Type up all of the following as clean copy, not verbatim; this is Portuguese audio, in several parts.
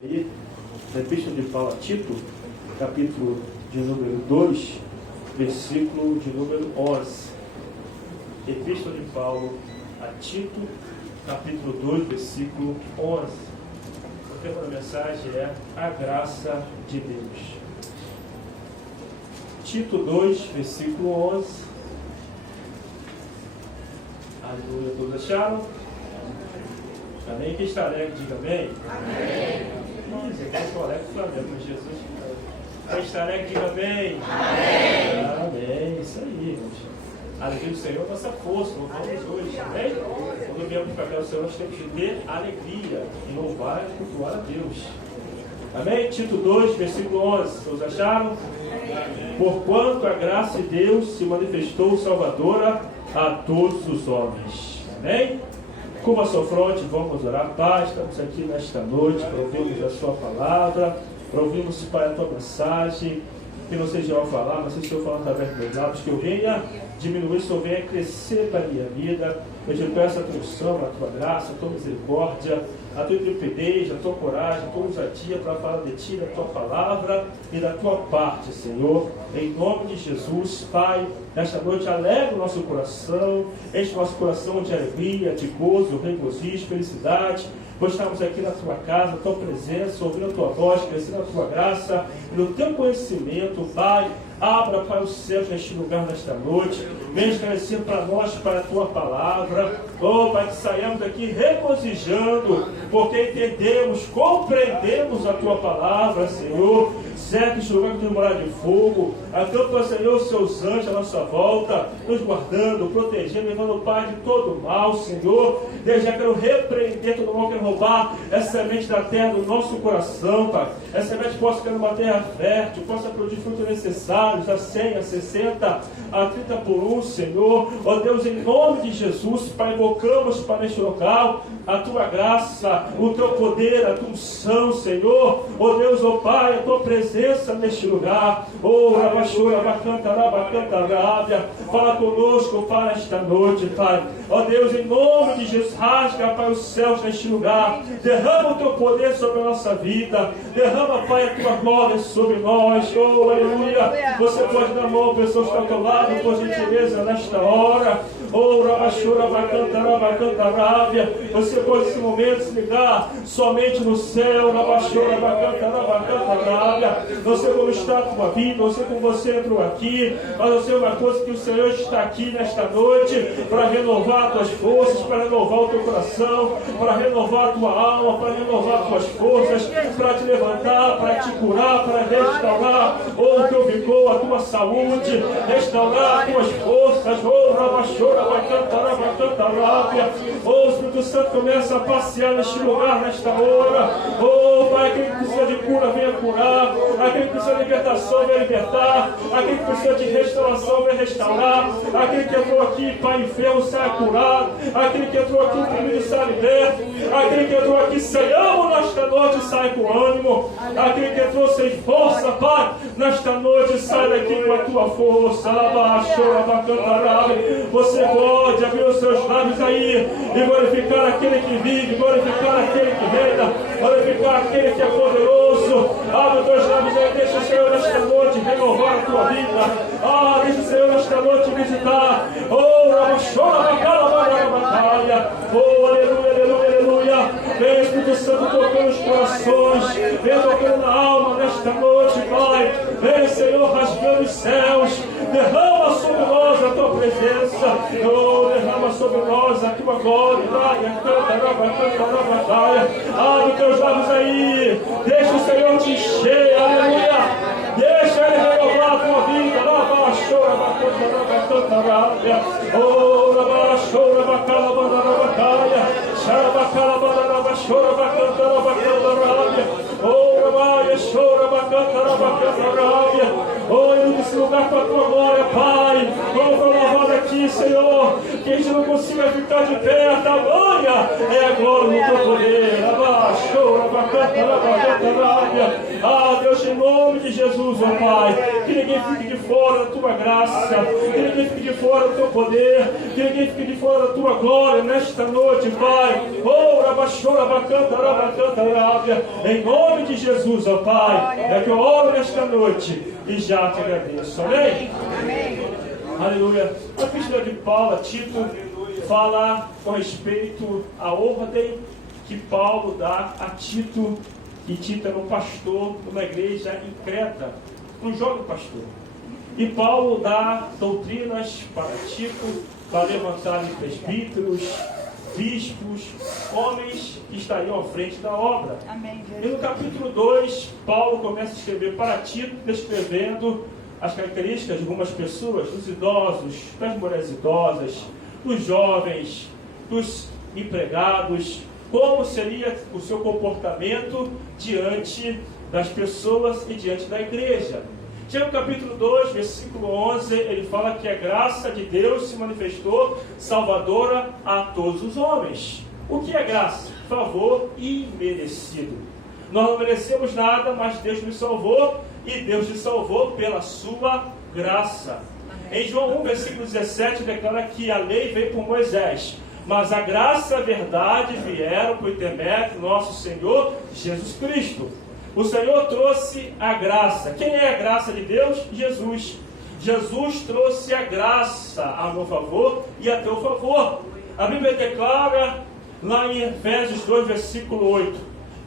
Aí, na Epístola de Paulo a Tito, capítulo de número 2, versículo de número 11. Epístola de Paulo a Tito, capítulo 2, versículo 11. O tema da mensagem é a graça de Deus. Tito 2, versículo 11. Aleluia, todos acharam? Amém? Quem está alegre, diga amém. Amém. Quem está alegre, Flamengo, mas Jesus. Quem está alegre, diga amém. Amém. Amém. Isso aí, irmãos. A alegria do Senhor é nossa força. Louvamos hoje. Amém? Quando viemos para cá o Senhor, nós temos de ter alegria e louvar e cultuar a Deus. Amém? Tito 2, versículo 11. Todos acharam? Amém. Porquanto a graça de Deus se manifestou salvadora a todos os homens. Amém? Curva a sua fronte, vamos orar. Pai, estamos aqui nesta noite para ouvirmos a sua palavra, para ouvirmos, Pai, a tua mensagem. Que não seja eu a falar, mas seja o Senhor falando através dos meus lábios, que eu venha diminuir, o Senhor venha crescer para a minha vida. Eu te peço a tua unção, a tua graça, a tua misericórdia, a tua intrepidez, a tua coragem, a tua ousadia para falar de ti, da tua palavra e da tua parte, Senhor. Em nome de Jesus, Pai, nesta noite alegra o nosso coração, enche o nosso coração de alegria, de gozo, regozijo, felicidade. Pois estamos aqui na tua casa, na tua presença, ouvindo a tua voz, crescendo a tua graça e no teu conhecimento, Pai. Abra, Pai, os céus neste lugar, nesta noite. Venha esclarecer para nós, para a tua palavra. Oh, Pai, que saiamos daqui regozijando, porque entendemos, compreendemos a tua palavra, Senhor. Certo este lugar que tem morada de fogo. Acampa, Senhor, os seus anjos à nossa volta, nos guardando, protegendo, levando, Pai, de todo mal, Senhor. Desde já quero repreender todo mal que quer roubar essa semente da terra do nosso coração, Pai. Essa semente possa cair numa terra fértil, possa produzir frutos necessários, a 100, a 60, a 30 por 1, Senhor. Ó Deus, em nome de Jesus, Pai, invocamos para este local a tua graça, o teu poder, a tua unção, Senhor. Ó Deus, ó Pai, a tua presença neste lugar. Oh, Rabachura, Bacanta, Rabacanta, Rábia. Fala conosco, Pai, esta noite, Pai. Ó Deus, em nome de Jesus, rasga, Pai, os céus neste lugar. Derrama o teu poder sobre a nossa vida. Derrama, Pai, a tua glória sobre nós. Oh, aleluia. Você pode dar a mão, pessoas que estão ao teu lado, por gentileza, nesta hora. Oh, Rabachura, Bacanta, Rabacanta, Rábia. Você pode, nesse momento, se ligar somente no céu. Rabachura, Bacanta, Rabacanta, Rábia. Não sei como está a tua vida, não sei como você entrou aqui, mas eu sei uma coisa, que o Senhor está aqui nesta noite para renovar as tuas forças, para renovar o teu coração, para renovar a tua alma, para renovar as tuas forças, para te levantar, para te curar, para restaurar o teu vigor, a tua saúde, restaurar as tuas forças. Oh, Rabachora, Bacanta, Rabacanta, Rábia. Oh, Espírito Santo, começa a passear neste lugar, nesta hora. Oh, Pai, aquele que precisa de cura, venha curar. Aquele que precisa de libertação, venha libertar. Aquele que precisa de restauração, venha restaurar. Aquele que entrou aqui, Pai, enfermo, saia curado. Aquele que entrou aqui, oprimido, saia liberto. Aquele que entrou aqui, sem ânimo nesta noite, sai com ânimo. Aquele que entrou sem força, Pai, nesta noite, sai daqui com a tua força. Você pode abrir os seus lábios aí e glorificar aquele que vive, glorificar aquele que reina, glorificar aquele que é poderoso. Abre os teus lábios aí, deixa o Senhor nesta noite renovar a tua vida. Deixa o Senhor nesta noite visitar. Oh, Rabachora, Bacala, oh, aleluia, aleluia, aleluia. Vem, Espírito Santo, tocando os corações, vem tocando na alma nesta noite, Pai. Vem, Senhor, rasgando os céus. Derrama sobre nós a tua presença. Oh, derrama sobre nós a tua glória. Abre teus lábios aí. Deixa o Senhor te encher. Aleluia. Deixa Ele renovar a tua vida. Rabachora, Bacanta, Rábia. Oh, Rabachora, Bacala, Bandarabataia. Xarabacala, Bandarabachora, Bacanta, Rábia. Oh, Rabaia, Chora, Bacanta, Rábia. Oh, eu nesse lugar para a tua glória, Pai. Vamos louvar aqui, Senhor. Que a gente não consiga ficar de pé. A tamanha é a glória do teu poder. Rabachora, Bacanta, Ah, Deus, em nome de Jesus, ó Pai, que ninguém fique de fora da tua graça, que ninguém fique de fora do teu poder, que ninguém fique de fora da tua glória nesta noite, Pai. Oh, rabachora, bacanta, rábia. Em nome de Jesus, ó Pai, é que eu oro nesta noite e já te agradeço. Amém? Aleluia. A epístola de Paulo a Tito fala com respeito à ordem que Paulo dá a Tito, e Tito era um pastor numa igreja em Creta, um jovem pastor. E Paulo dá doutrinas para Tito, para levantarem presbíteros, bispos, homens que estariam à frente da obra. Amém, e no capítulo 2, Paulo começa a escrever para Tito, descrevendo as características de algumas pessoas, dos idosos, das mulheres idosas, dos jovens, dos empregados, como seria o seu comportamento diante das pessoas e diante da igreja. Já no capítulo 2, versículo 11, ele fala que a graça de Deus se manifestou salvadora a todos os homens. O que é graça? Favor imerecido. Nós não merecemos nada, mas Deus nos salvou, e Deus nos salvou pela sua graça. Em João 1, versículo 17, declara que a lei veio por Moisés, mas a graça e a verdade vieram por intermédio do nosso Senhor Jesus Cristo. O Senhor trouxe a graça. Quem é a graça de Deus? Jesus. Jesus trouxe a graça a meu favor e a teu favor. A Bíblia declara lá em Efésios 2, versículo 8: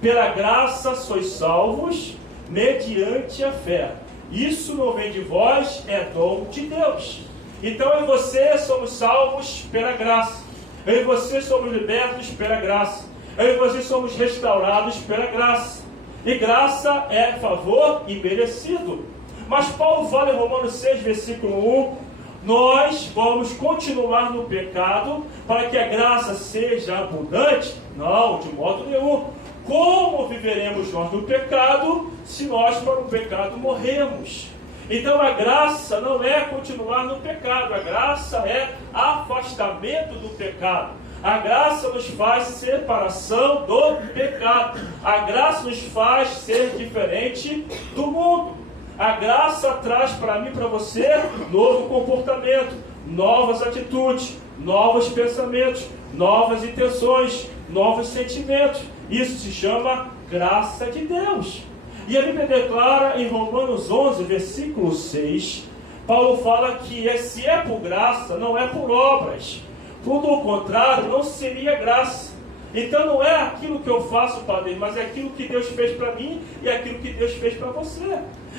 pela graça sois salvos, mediante a fé. Isso não vem de vós, é dom de Deus. Então eu e você somos salvos pela graça. Eu e você somos libertos pela graça. Eu e você somos restaurados pela graça. E graça é favor imerecido. Mas Paulo fala em Romanos 6, versículo 1, nós vamos continuar no pecado para que a graça seja abundante? Não, de modo nenhum. Como viveremos nós no pecado se nós para o pecado morremos? Então a graça não é continuar no pecado, a graça é afastamento do pecado. A graça nos faz separação do pecado. A graça nos faz ser diferente do mundo. A graça traz para mim e para você novo comportamento, novas atitudes, novos pensamentos, novas intenções, novos sentimentos. Isso se chama graça de Deus. E a Bíblia declara em Romanos 11, versículo 6, Paulo fala que se é por graça, não é por obras. Tudo ao contrário, não seria graça. Então não é aquilo que eu faço para Deus, mas é aquilo que Deus fez para mim e aquilo que Deus fez para você.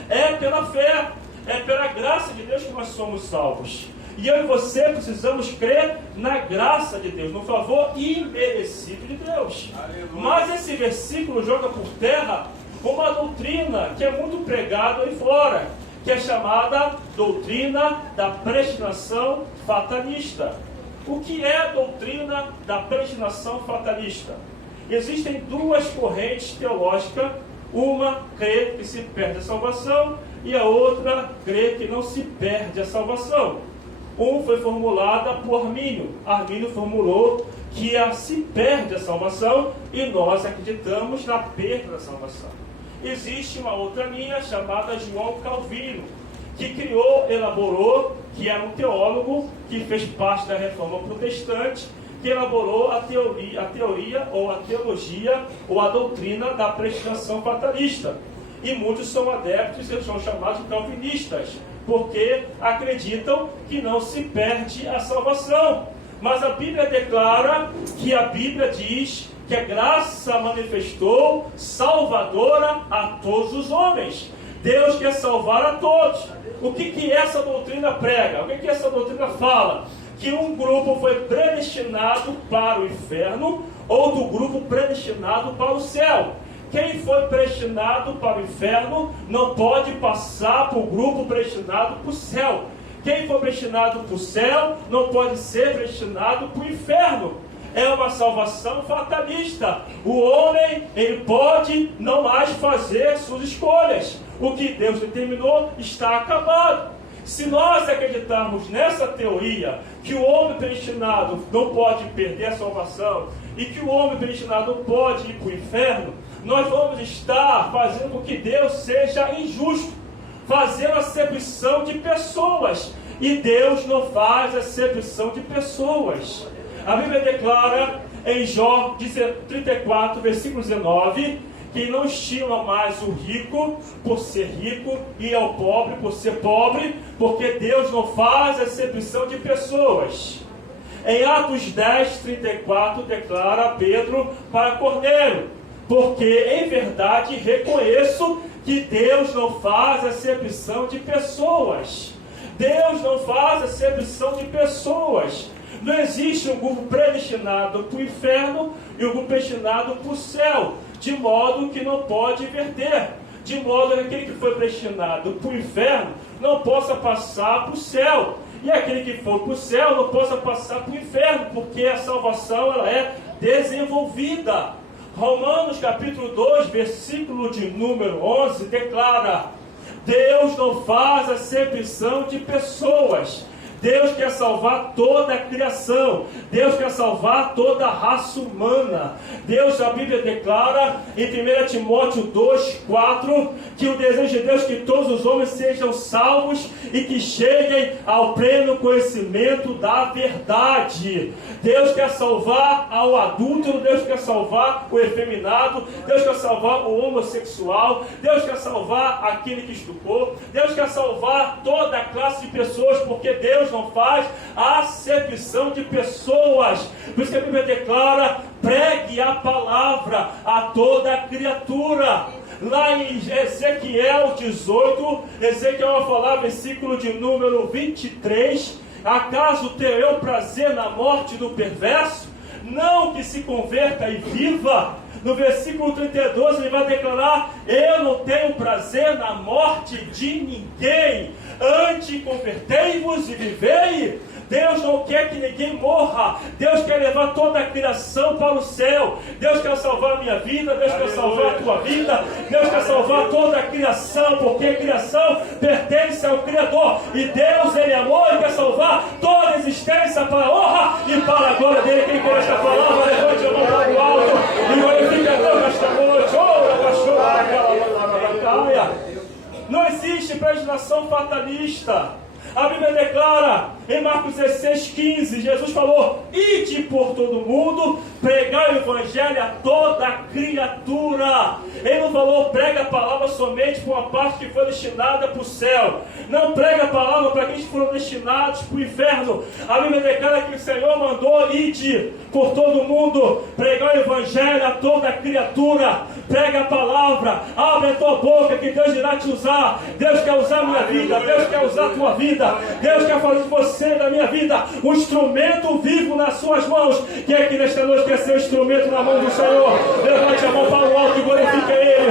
É pela fé, é pela graça de Deus que nós somos salvos. E eu e você precisamos crer na graça de Deus, no favor imerecido de Deus. Aleluia. Mas esse versículo joga por terra uma doutrina que é muito pregada aí fora, que é chamada doutrina da predestinação fatalista. O que é a doutrina da predestinação fatalista? Existem duas correntes teológicas, uma crê que se perde a salvação e a outra crê que não se perde a salvação. Um foi formulada por Armínio. Armínio formulou que se perde a salvação e nós acreditamos na perda da salvação. Existe uma outra linha chamada João Calvino, que elaborou, que era um teólogo que fez parte da reforma protestante, que elaborou a teoria ou a teologia ou a doutrina da predestinação fatalista. E muitos são adeptos, eles são chamados de calvinistas, porque acreditam que não se perde a salvação. Mas a Bíblia declara que a Bíblia diz que a graça manifestou salvadora a todos os homens. Deus quer salvar a todos. O que essa doutrina prega? O que essa doutrina fala? Que um grupo foi predestinado para o inferno, outro grupo predestinado para o céu. Quem foi predestinado para o inferno não pode passar para o grupo predestinado para o céu. Quem foi predestinado para o céu não pode ser predestinado para o inferno. É uma salvação fatalista. O homem, ele pode não mais fazer suas escolhas. O que Deus determinou está acabado. Se nós acreditarmos nessa teoria, que o homem predestinado não pode perder a salvação, e que o homem predestinado não pode ir para o inferno, nós vamos estar fazendo com que Deus seja injusto, fazendo acepção de pessoas. E Deus não faz acepção de pessoas. A Bíblia declara em Jó 34, versículo 19, que não estima mais o rico por ser rico e ao pobre por ser pobre, porque Deus não faz acepção de pessoas. Em Atos 10, 34, declara Pedro para Cornélio: porque em verdade reconheço que Deus não faz acepção de pessoas. Deus não faz acepção de pessoas. Não existe um grupo predestinado para o inferno e um grupo predestinado para o céu, de modo que não pode inverter, de modo que aquele que foi predestinado para o inferno não possa passar para o céu, e aquele que for para o céu não possa passar para o inferno, porque a salvação ela é desenvolvida. Romanos capítulo 2, versículo de número 11, declara: Deus não faz acepção de pessoas. Deus quer salvar toda a criação. Deus quer salvar toda a raça humana. Deus, a Bíblia declara em 1 Timóteo 2, 4, que o desejo de Deus é que todos os homens sejam salvos e que cheguem ao pleno conhecimento da verdade. Deus quer salvar ao adúltero, Deus quer salvar o efeminado, Deus quer salvar o homossexual, Deus quer salvar aquele que estuprou, Deus quer salvar toda a classe de pessoas, porque Deus não faz acepção de pessoas. Por isso que a Bíblia declara: pregue a palavra a toda a criatura. Lá em Ezequiel 18, Ezequiel vai falar, versículo de número 23, acaso tenho eu prazer na morte do perverso? Não que se converta e viva. No versículo 32 ele vai declarar: eu não tenho prazer na morte de ninguém, antes convertei-vos e vivei. Deus não quer que ninguém morra. Deus quer levar toda a criação para o céu. Deus quer salvar a minha vida, Deus quer salvar a tua vida, Deus quer salvar toda a criação, porque a criação pertence ao Criador, e Deus, Ele é amor e quer salvar toda a existência para a honra e para a glória dEle. Quem conhece a palavra, levante a mão para o alto e glorifique a Deus nesta noite. Não existe predestinação fatalista. A Bíblia declara em Marcos 16, 15, Jesus falou: ide por todo mundo, pregai o evangelho a toda a criatura. Ele não falou prega a palavra somente para uma parte que foi destinada para o céu. Não prega a palavra para aqueles que foram destinados para o inferno. A Bíblia declara que o Senhor mandou: ide por todo mundo, pregai o evangelho a toda a criatura. Prega a palavra, abre a tua boca que Deus irá te usar. Deus quer usar a minha vida, Deus quer usar a tua vida. Deus quer fazer de você, da minha vida, um instrumento vivo nas suas mãos. Quem é que nesta noite quer ser um instrumento na mão do Senhor? Levante a mão para o alto e glorifique Ele.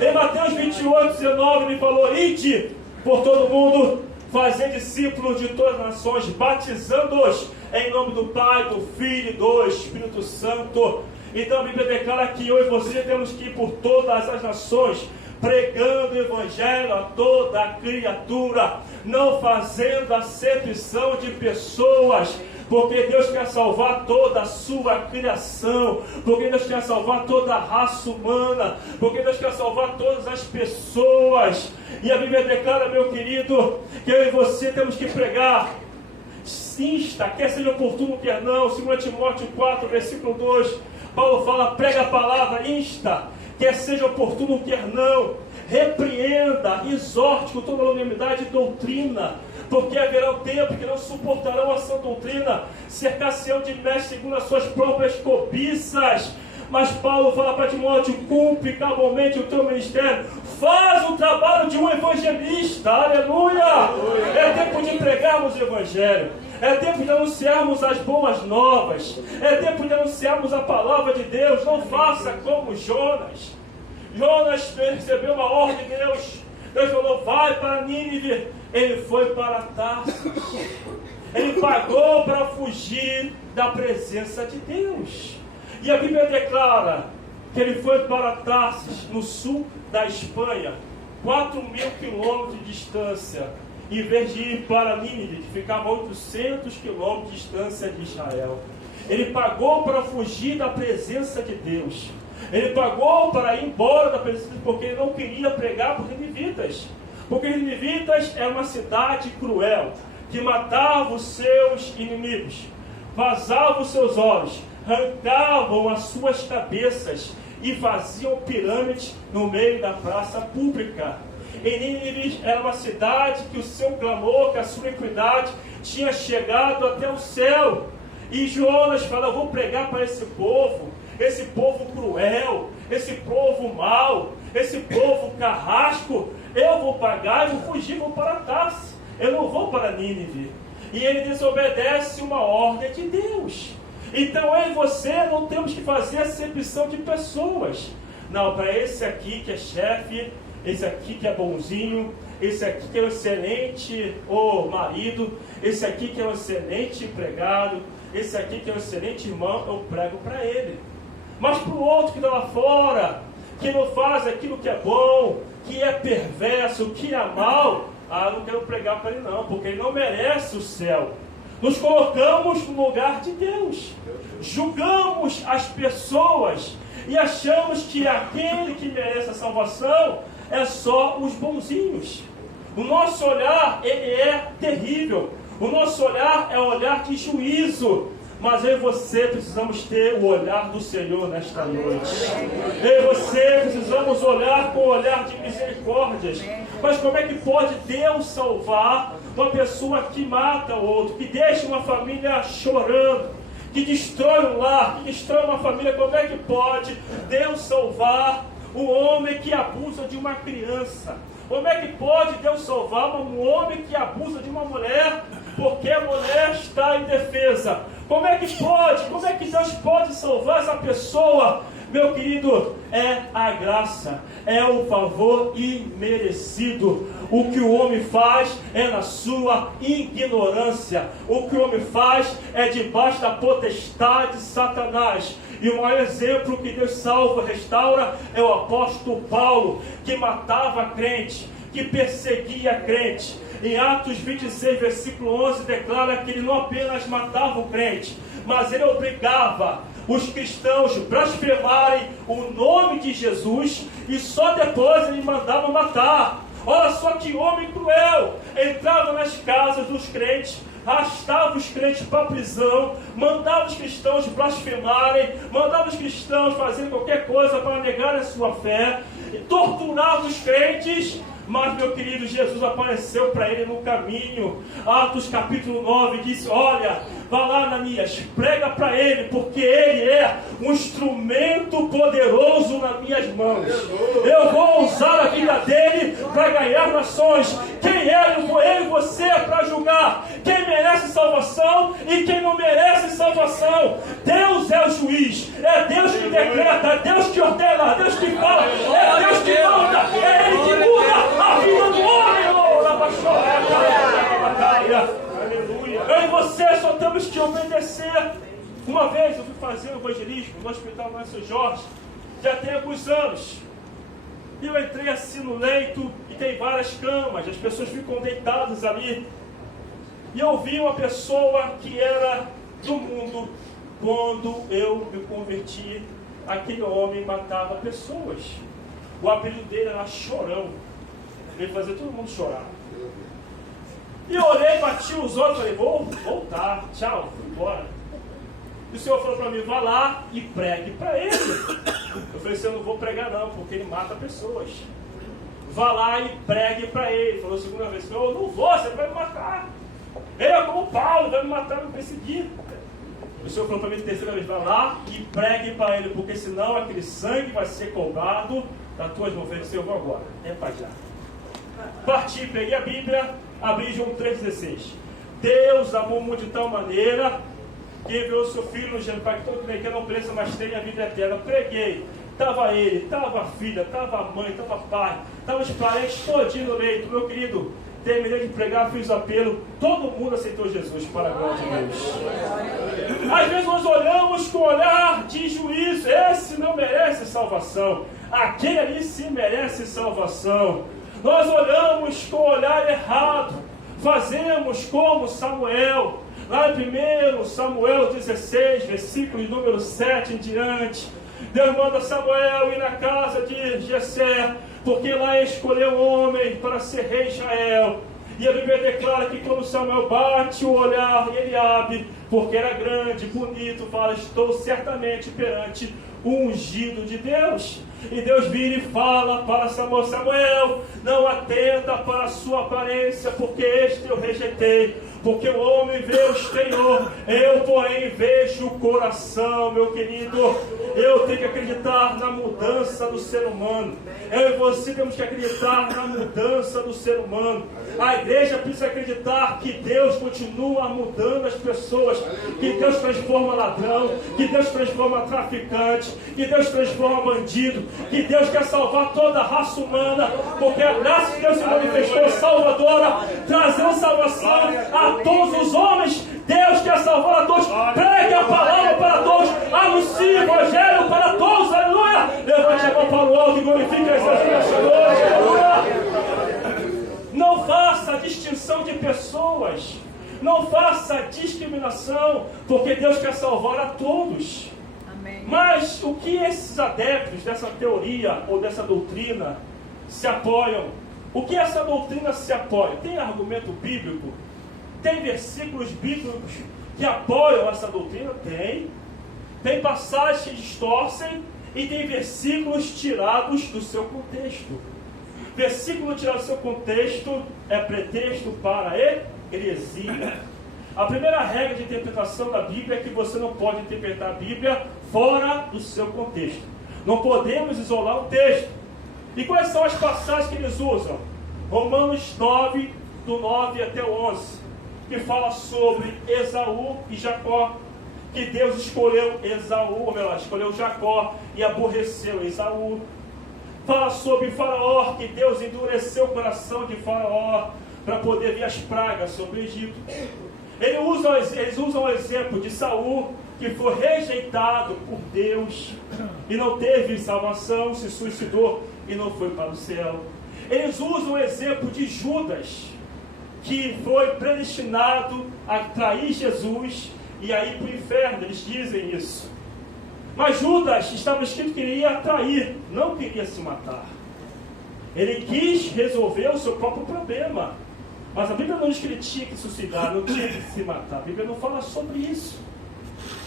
Em Mateus 28, 19 ele falou: ide por todo mundo, fazer discípulos de todas as nações, batizando-os em nome do Pai, do Filho e do Espírito Santo. Então a Bíblia declara que eu e você temos que ir por todas as nações, pregando o evangelho a toda a criatura, não fazendo acepção de pessoas, porque Deus quer salvar toda a sua criação, porque Deus quer salvar toda a raça humana, porque Deus quer salvar todas as pessoas. E a Bíblia declara, meu querido, que eu e você temos que pregar. Insta, quer seja oportuno, quer não. 2 Timóteo 4, versículo 2, Paulo fala: prega a palavra, insta, quer seja oportuno, quer não. Repreenda, exorte com toda a unanimidade e doutrina, porque haverá um tempo que não suportarão a sã doutrina, cercar-se-ão de mestres segundo as suas próprias cobiças. Mas Paulo fala para Timóteo: cumpre cabalmente o teu ministério, faz o trabalho de um evangelista. Aleluia! É tempo de pregarmos o evangelho, é tempo de anunciarmos as boas novas, é tempo de anunciarmos a palavra de Deus. Não faça como Jonas. Jonas recebeu uma ordem de Deus. Deus falou: vai para Nínive. Ele foi para Tarsis. Ele pagou para fugir da presença de Deus. E a Bíblia declara que ele foi para Tarsis, no sul da Espanha, 4.000 quilômetros de distância, em vez de ir para Nínive, que ficava a 800 quilômetros de distância de Israel. Ele pagou para fugir da presença de Deus. Ele pagou para ir embora da presença de Deus, porque ele não queria pregar para os ninivitas. Porque os ninivitas era uma cidade cruel, que matava os seus inimigos, vazava os seus olhos, arrancavam as suas cabeças e faziam pirâmides no meio da praça pública. E Nínive era uma cidade que o seu clamor, que a sua iniquidade tinha chegado até o céu. E Jonas fala: eu vou pregar para esse povo cruel, esse povo mau, esse povo carrasco. Eu vou pagar, eu vou fugir, vou para Tarsis, eu não vou para Nínive. E ele desobedece uma ordem de Deus. Então eu e você não temos que fazer acepção de pessoas. Não, para esse aqui que é chefe, esse aqui que é bonzinho, esse aqui que é um excelente marido, esse aqui que é um excelente empregado, esse aqui que é um excelente irmão, eu prego para ele. Mas para o outro que está lá fora, que não faz aquilo que é bom, que é perverso, que é mal, eu não quero pregar para ele não, porque ele não merece o céu. Nos colocamos no lugar de Deus, julgamos as pessoas e achamos que aquele que merece a salvação é só os bonzinhos. O nosso olhar, ele é terrível. O nosso olhar é um olhar de juízo. Mas eu e você precisamos ter o olhar do Senhor nesta noite. Eu e você precisamos olhar com o olhar de misericórdias. Mas como é que pode Deus salvar uma pessoa que mata o outro, que deixa uma família chorando, que destrói um lar, que destrói uma família? Como é que pode Deus salvar o homem que abusa de uma criança? Como é que pode Deus salvar um homem que abusa de uma mulher, porque a mulher está indefesa? Como é que pode? Como é que Deus pode salvar essa pessoa? Meu querido, é a graça, é o favor imerecido. O que o homem faz é na sua ignorância. O que o homem faz é debaixo da potestade de Satanás. E o maior exemplo que Deus salva, restaura, é o apóstolo Paulo, que matava crente, que perseguia crente. Em Atos 26, versículo 11, declara que ele não apenas matava o crente, mas ele obrigava os cristãos a blasfemarem o nome de Jesus, e só depois ele mandava matar. Olha só que homem cruel! Entrava nas casas dos crentes, arrastava os crentes para a prisão, mandava os cristãos blasfemarem, mandava os cristãos fazerem qualquer coisa para negar a sua fé, torturava os crentes. Mas, meu querido, Jesus apareceu para ele no caminho. Atos capítulo 9 disse: olha, vá lá, Ananias, prega para ele, porque ele é um instrumento poderoso nas minhas mãos. Eu vou usar a vida dele para ganhar nações. Quem é ele e você para julgar quem merece salvação e quem não merece salvação? Deus é o juiz, é Deus que decreta, é Deus que ordena, é Deus que fala, é Deus que manda, é Ele que muda a vida do homem. Aleluia. Eu e você só temos que obedecer. Uma vez eu fui fazer um evangelismo no Hospital Nosso Jorge, já tem alguns anos. E eu entrei assim no leito e tem várias camas, as pessoas ficam deitadas ali. E eu vi uma pessoa que era do mundo. Quando eu me converti, aquele homem matava pessoas. O apelido dele era Chorão. Ele fazia todo mundo chorar. E eu olhei, bati os olhos e falei: vou voltar, tchau, fui embora. E o Senhor falou para mim: vá lá e pregue para ele. Eu falei: eu não vou pregar não, porque ele mata pessoas. Vá lá e pregue para ele. Falou a segunda vez: Senhor, eu não vou, você vai me matar. Eu, como Paulo, vai me matar, me perseguir. O Senhor falou para mim a terceira vez: vá lá e pregue para ele, porque senão aquele sangue vai ser cobrado das tuas mãos. Eu falei: Senhor, eu vou agora, é para já. Parti, peguei a Bíblia, abri João 3,16. Deus amou muito de tal maneira que enviou o seu filho no gênero para que todo mundo que não pereça, mas tenha a vida eterna. Preguei, estava ele, estava a filha, estava a mãe, estava pai, estava os parentes todinho no leito. Meu querido, terminei de pregar, fiz o apelo, todo mundo aceitou Jesus, para a glória de Deus. Às vezes nós olhamos com olhar de juízo: esse não merece salvação, aquele ali sim merece salvação. Nós olhamos com o olhar errado, fazemos como Samuel, Lá em 1 Samuel 16, versículo de número 7 em diante, Deus manda Samuel ir na casa de Jessé, porque lá escolheu um homem para ser rei de Israel. E a Bíblia declara que quando Samuel bate o olhar e ele abre, porque era grande, bonito, fala, estou certamente perante o ungido de Deus. E Deus vira e fala para Samuel, Samuel, não atenta para a sua aparência, porque este eu rejeitei. Porque o homem vê o exterior, eu porém vejo o coração, meu querido. Eu tenho que acreditar na mudança do ser humano. Eu e você temos que acreditar na mudança do ser humano. A igreja precisa acreditar que Deus continua mudando as pessoas, que Deus transforma ladrão, que Deus transforma traficante, que Deus transforma bandido, que Deus quer salvar toda a raça humana, porque a graça de Deus se manifestou salvadora, trazendo salvação a todos os homens. Deus quer salvar a todos. Pregue a palavra para todos, anuncie o evangelho para todos, aleluia. Levante a mão para o alto e glorifique a Jesus nesta noite, aleluia. Não faça distinção de pessoas, não faça discriminação, porque Deus quer salvar a todos. Amém. Mas o que esses adeptos dessa teoria ou dessa doutrina se apoiam? O que essa doutrina se apoia? Tem argumento bíblico? Tem versículos bíblicos que apoiam essa doutrina? Tem passagens que distorcem e tem versículos tirados do seu contexto. Versículo tirado do seu contexto é pretexto para a heresia. A primeira regra de interpretação da Bíblia é que você não pode interpretar a Bíblia fora do seu contexto. Não podemos isolar o texto. E quais são as passagens que eles usam? Romanos 9, do 9 até o 11, que fala sobre Esaú e Jacó, que Deus escolheu Esaú, ou melhor, escolheu Jacó e aborreceu Esaú. Fala sobre Faraó, que Deus endureceu o coração de Faraó para poder vir as pragas sobre o Egito. Eles usam o exemplo de Saul, que foi rejeitado por Deus e não teve salvação, se suicidou e não foi para o céu. Eles usam o exemplo de Judas, que foi predestinado a trair Jesus e a ir para o inferno. Eles dizem isso. Mas Judas, estava escrito que ele ia trair, não queria se matar. Ele quis resolver o seu próprio problema. Mas a Bíblia não diz que ele tinha que suicidar, não tinha que se matar. A Bíblia não fala sobre isso.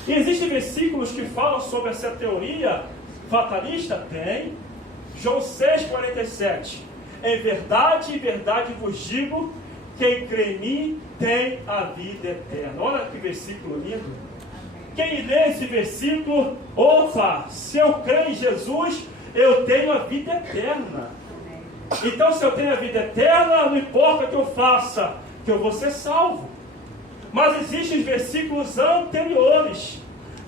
E existem versículos que falam sobre essa teoria fatalista? Tem. João 6,47. Em verdade vos digo, quem crê em mim tem a vida eterna. Olha que versículo lindo. Quem lê esse versículo, opa, se eu creio em Jesus, eu tenho a vida eterna. Então, se eu tenho a vida eterna, não importa o que eu faça, que eu vou ser salvo. Mas existem versículos anteriores,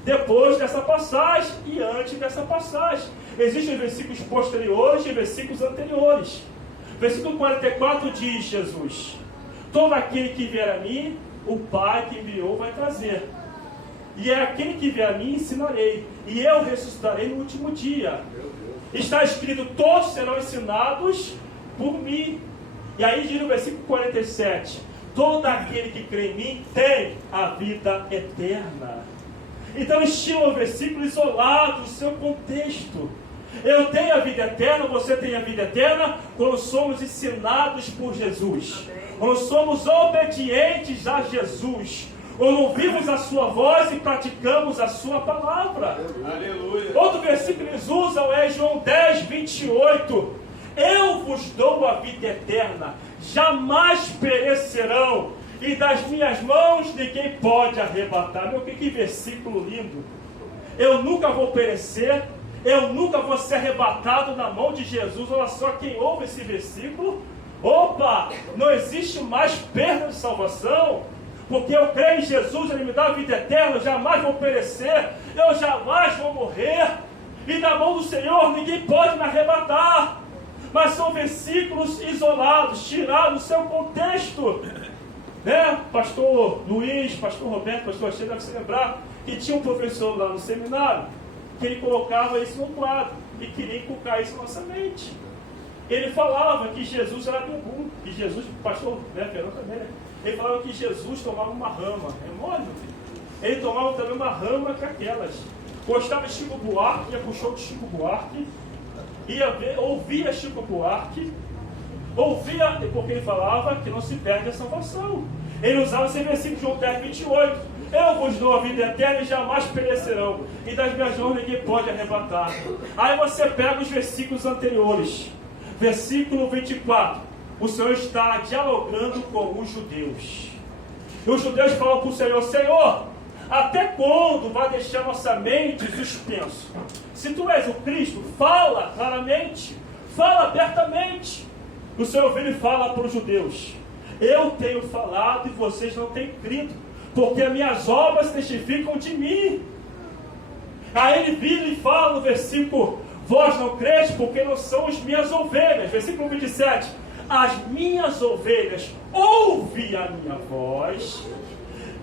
depois dessa passagem e antes dessa passagem. Existem versículos posteriores e versículos anteriores. Versículo 44 diz Jesus: todo aquele que vier a mim, o Pai que enviou vai trazer. E é aquele que vier a mim ensinarei, e eu ressuscitarei no último dia. Está escrito, todos serão ensinados por mim. E aí diz no versículo 47, todo aquele que crê em mim tem a vida eterna. Então eles tiram o versículo isolado do seu contexto. Eu tenho a vida eterna, você tem a vida eterna quando somos ensinados por Jesus. Quando somos obedientes a Jesus. Ou ouvimos a sua voz e praticamos a sua palavra. Aleluia. Outro versículo que eles usam é João 10, 28. Eu vos dou a vida eterna, jamais perecerão, e das minhas mãos ninguém pode arrebatar. Meu, que versículo lindo. Eu nunca vou perecer, eu nunca vou ser arrebatado na mão de Jesus. Olha só, quem ouve esse versículo, opa, não existe mais perda de salvação. Porque eu creio em Jesus, Ele me dá a vida eterna, eu jamais vou perecer, eu jamais vou morrer, e da mão do Senhor ninguém pode me arrebatar. Mas são versículos isolados, tirados do seu contexto. Né? Pastor Luiz, pastor Roberto, pastor Achei, deve se lembrar que tinha um professor lá no seminário, que ele colocava isso no quadro, e queria inculcar isso na nossa mente. Ele falava que Jesus era bumbum, que Jesus, pastor, né, Fernando também, né? Ele falava que Jesus tomava uma rama. É mole, meu filho? Ele tomava também uma rama com aquelas. Gostava de Chico Buarque, ia pro show de Chico Buarque, ouvia Chico Buarque, ouvia, porque ele falava que não se perde a salvação. Ele usava esse versículo de João 10, 28. Eu vos dou a vida eterna e jamais perecerão, e das minhas mãos ninguém pode arrebatar. Aí você pega os versículos anteriores. Versículo 24. O Senhor está dialogando com os judeus. E os judeus falam para o Senhor: Senhor, até quando vai deixar nossa mente suspenso? Se tu és o Cristo, fala claramente, fala abertamente. O Senhor vira e fala para os judeus: eu tenho falado e vocês não têm crido, porque as minhas obras testificam de mim. Aí ele vira e fala no versículo: vós não crede porque não são as minhas ovelhas. Versículo 27. As minhas ovelhas ouvem a minha voz,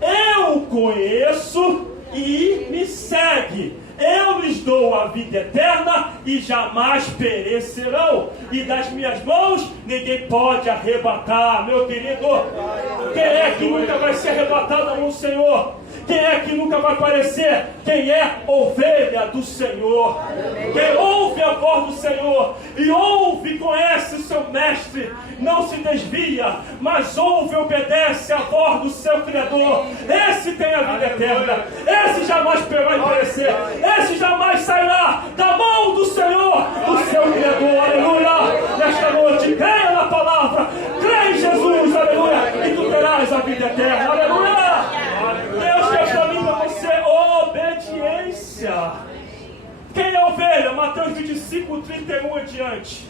eu conheço e me segue. Eu lhes dou a vida eterna e jamais perecerão, e das minhas mãos ninguém pode arrebatar. Meu querido, quem é que nunca vai ser arrebatado da mão do Senhor? Quem é que nunca vai aparecer? Quem é ovelha do Senhor? Quem ouve a voz do Senhor e ouve e conhece o seu mestre, não se desvia, mas ouve e obedece a voz do seu Criador. Esse tem a vida eterna. Esse jamais vai perecer. Esse jamais sairá da mão do Senhor, do seu Criador. Aleluia! Nesta noite, creia na palavra, creia em Jesus, aleluia, e tu terás a vida eterna. Aleluia! Deus quer para mim e para você obediência. Quem é ovelha? Mateus 25, 31 adiante.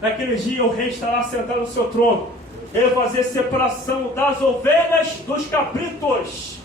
Naquele dia o rei estará sentado no seu trono. Ele vai fazer separação das ovelhas dos cabritos.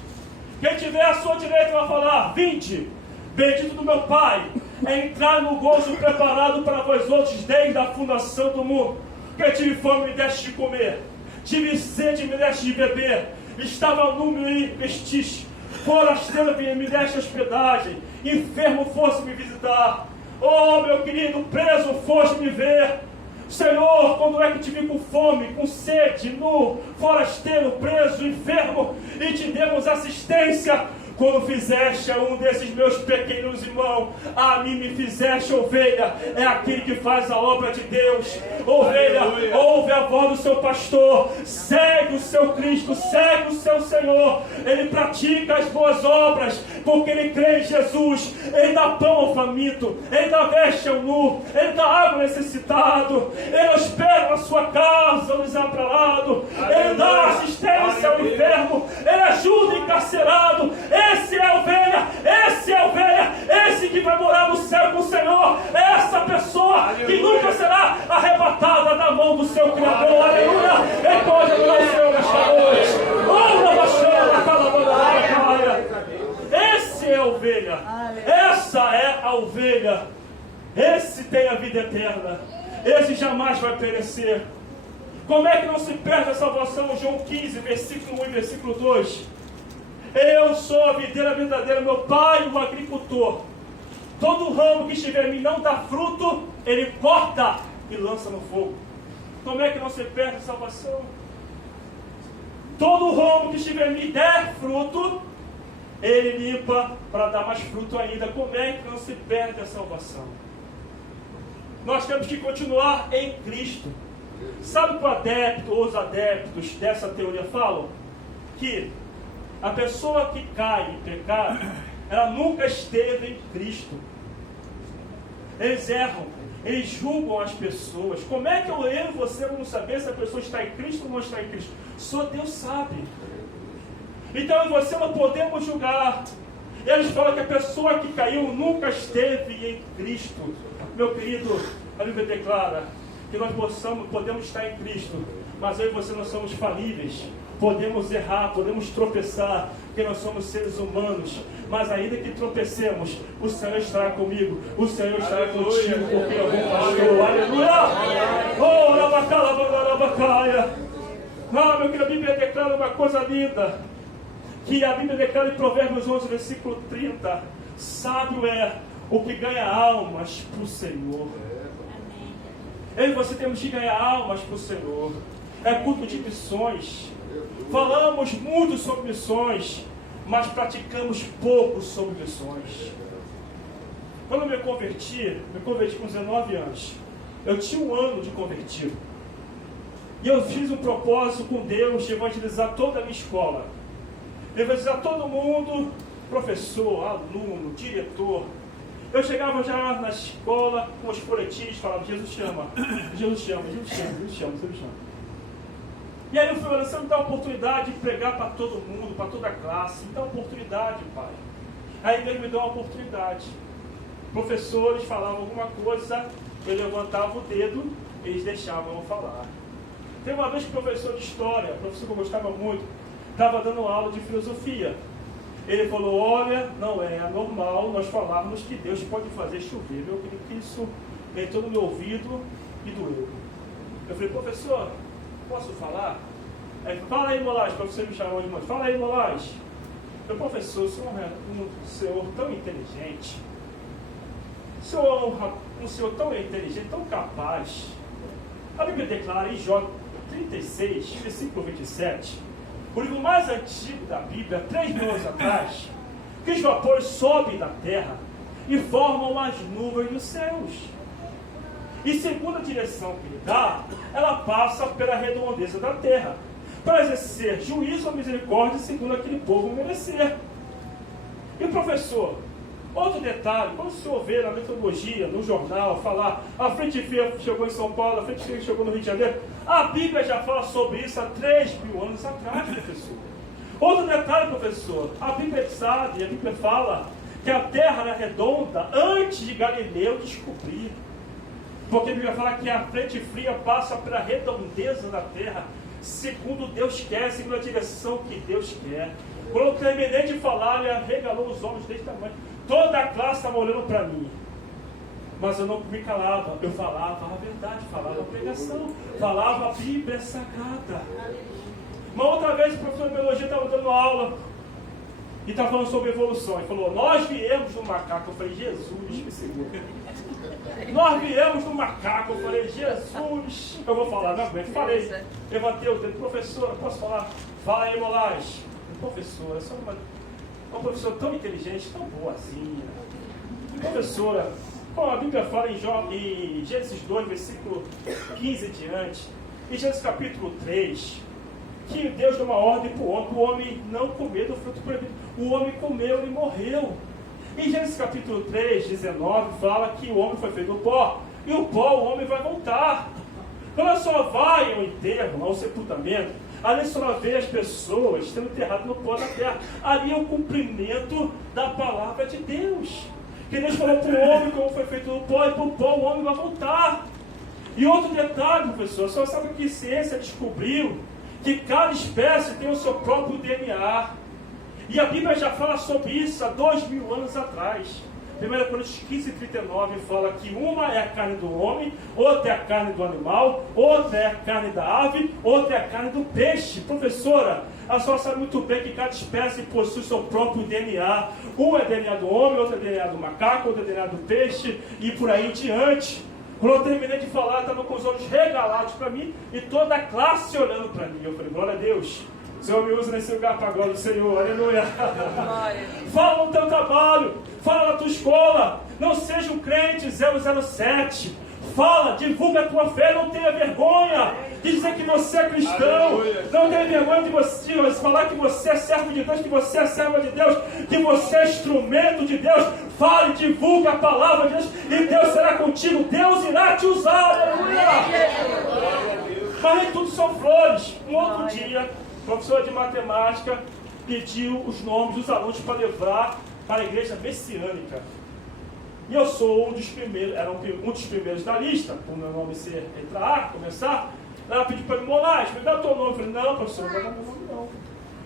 Quem tiver à sua direita vai falar: vinde, bendito do meu Pai, é entrar no gozo preparado para vós outros desde a fundação do mundo. Quem tive fome me deste de comer, tive sede me deste de beber, estava nu me vestiste, forasteiro me deste hospedagem, enfermo fosse me visitar. Oh, meu querido, preso foste me ver. Senhor, quando é que te vi com fome, com sede, nu, forasteiro, preso, enfermo, e te demos assistência? Quando fizeste a um desses meus pequenos irmãos, a mim me fizeste. Ovelha é aquele que faz a obra de Deus. Ovelha, aleluia, ouve a voz do seu pastor, segue o seu Cristo, segue o seu Senhor. Ele pratica as boas obras, porque ele crê em Jesus. Ele dá pão ao faminto, ele dá veste ao nu, ele dá água ao necessitado, ele hospeda na sua casa o desamparado, ele dá assistência ao enfermo, ele ajuda o encarcerado. Esse é a ovelha, esse é a ovelha, esse que vai morar no céu com o Senhor, essa pessoa que nunca será arrebatada da mão do seu Criador. Aleluia! Ele pode adorar o Senhor nesta noite. Esse é a ovelha, essa é a ovelha, esse tem a vida eterna, esse jamais vai perecer. Como é que não se perde a salvação? João 15, versículo 1 e versículo 2. Eu sou a videira verdadeira, meu Pai o agricultor. Todo ramo que estiver em mim não dá fruto, ele corta e lança no fogo. Como é que não se perde a salvação? Todo ramo que estiver em mim der fruto, ele limpa para dar mais fruto ainda. Como é que não se perde a salvação? Nós temos que continuar em Cristo. Sabe o que o adepto ou os adeptos dessa teoria falam? Que a pessoa que cai em pecado, ela nunca esteve em Cristo. Eles erram, eles julgam as pessoas. Como é que eu e você vamos saber se a pessoa está em Cristo ou não está em Cristo? Só Deus sabe. Então eu e você não podemos julgar. Eles falam que a pessoa que caiu nunca esteve em Cristo. Meu querido, a Bíblia declara que nós podemos estar em Cristo, mas eu e você não somos falíveis. Podemos errar, podemos tropeçar, porque nós somos seres humanos. Mas ainda que tropecemos, o Senhor estará comigo, o Senhor estará contigo, porque eu vou pastor. Aleluia! Oh, rabacala, não, meu querido, a Bíblia declara uma coisa linda, que a Bíblia declara em Provérbios 11, versículo 30. Sábio é o que ganha almas para o Senhor. Eu e você temos que ganhar almas para o Senhor. É culto de missões. Falamos muito sobre missões, mas praticamos pouco sobre missões. Quando eu me converti com 19 anos. Eu tinha um ano de convertido. E eu fiz um propósito com Deus de evangelizar toda a minha escola. Evangelizar todo mundo, professor, aluno, diretor. Eu chegava já na escola com os folhetins, falava: Jesus chama, Jesus chama, Jesus chama, Jesus chama, Jesus chama. E aí eu fui orando: você me dá a oportunidade de pregar para todo mundo, para toda a classe. Me dá uma oportunidade, Pai. Aí Deus me deu uma oportunidade. Professores falavam alguma coisa, eu levantava o dedo, eles deixavam eu falar. Tem uma vez que o professor de história, professor que eu gostava muito, estava dando aula de filosofia. Ele falou: olha, não é normal nós falarmos que Deus pode fazer chover. Eu queria que isso entrou no meu ouvido e doeu. Eu falei: professor, posso falar? Aí, fala aí, Moraes, para você me chamar de mãe. Fala aí, Moraes. Eu: professor, o senhor é um senhor tão inteligente. O senhor é um senhor tão inteligente, tão capaz. A Bíblia declara em Jó 36, versículo 27, o livro mais antigo da Bíblia, 3.000 anos atrás, que os vapores sobem da terra e formam as nuvens dos céus. E segundo a direção que ele dá, ela passa pela redondeza da terra, para exercer juízo ou misericórdia segundo aquele povo merecer. E professor, outro detalhe, quando o senhor vê na metodologia, no jornal, falar a Frente Fria chegou em São Paulo, a Frente Fria chegou no Rio de Janeiro, a Bíblia já fala sobre isso há 3.000 anos atrás, professor. Outro detalhe, professor, a Bíblia sabe, a Bíblia fala que a terra era redonda antes de Galileu descobrir. Porque a Bíblia fala que a Frente Fria passa pela redondeza da terra, segundo Deus quer, segundo a direção que Deus quer. Quando eu terminei de falar, ele arregalou os olhos desse tamanho. Toda a classe estava olhando para mim. Mas eu não me calava. Eu falava a verdade, falava a pregação, falava a Bíblia Sagrada. Uma outra vez o professor de biologia estava dando aula e estava falando sobre evolução. Ele falou: nós viemos do macaco. Eu falei: Jesus, me segura. Nós viemos do macaco. Eu falei: Jesus, eu vou falar, não aguento. Falei, levantei o dedo: professora, posso falar? Fala aí, Moraes. Professora, sou uma professora tão inteligente, tão boazinha. Professora, a Bíblia fala em Gênesis 2, versículo 15 e diante, em Gênesis capítulo 3, que Deus deu uma ordem para o homem não comer do fruto proibido. O homem comeu e morreu. Em Gênesis capítulo 3, 19, fala que o homem foi feito do pó, e o pó o homem vai voltar. Quando só vai ao enterro, ao sepultamento, ali só vê as pessoas sendo enterradas no pó da terra. Ali é o cumprimento da palavra de Deus. Que Deus falou para o homem como foi feito no pó, e para o pó o homem vai voltar. E outro detalhe, professor, só sabe que ciência descobriu que cada espécie tem o seu próprio DNA. E a Bíblia já fala sobre isso há 2.000 anos atrás. 1 Coríntios 15:39 fala que uma é a carne do homem, outra é a carne do animal, outra é a carne da ave, outra é a carne do peixe. Professora, a senhora sabe muito bem que cada espécie possui seu próprio DNA. Um é DNA do homem, outro é DNA do macaco, outro é DNA do peixe, e por aí em diante. Quando eu terminei de falar, estava com os olhos regalados para mim, e toda a classe olhando para mim. Eu falei: glória a Deus, o Senhor me usa nesse lugar para a glória do Senhor, aleluia. Fala no teu trabalho, fala na tua escola, não seja um crente 007. Fala, divulga a tua fé, não tenha vergonha de dizer que você é cristão. Aleluia. Não tenha vergonha de você falar que você é servo de Deus, que você é serva de Deus, que você é instrumento de Deus. Fale, divulga a palavra de Deus e Deus será contigo. Deus irá te usar, aleluia. Mas nem tudo são flores. Um outro dia, a professora de matemática pediu os nomes dos alunos para levar para a igreja messiânica. E eu sou um dos primeiros, era um dos primeiros da lista, por meu nome ser entrar, começar. Ela pediu para mim: Moraes, me dá o teu nome. Eu falei: não, professor, não vou dar meu nome não.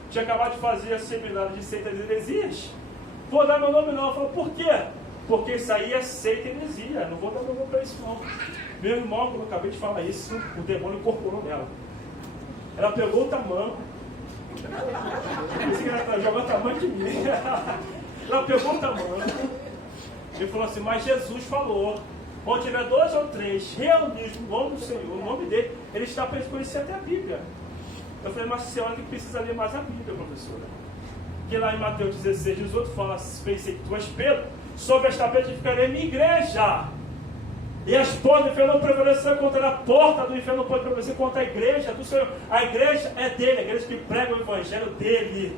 Tinha acabado de fazer seminário de seitas e heresias. Vou dar meu nome não. Ela falou: por quê? Porque isso aí é seita e heresia, não vou dar meu nome para isso não. Meu irmão, quando eu acabei de falar isso, o demônio incorporou nela. Ela pegou o tamanho, ela jogou o tamanho de mim. Ela pegou o tamanho e falou assim: mas Jesus falou, onde tiver 2 ou 3 reunidos no nome do Senhor, no nome dele, ele está para eles conhecer até a Bíblia. Eu falei, mas a senhora que precisa ler mais a Bíblia, professora. Que lá em Mateus 16, 18 fala, pensei que tu és Pedro, sobre esta pedra edificarei minha igreja. E as portas do inferno não prevalecerão contra a porta do inferno, não pode prevalecer contra a igreja do Senhor. A igreja é dele, a igreja que prega o evangelho dele,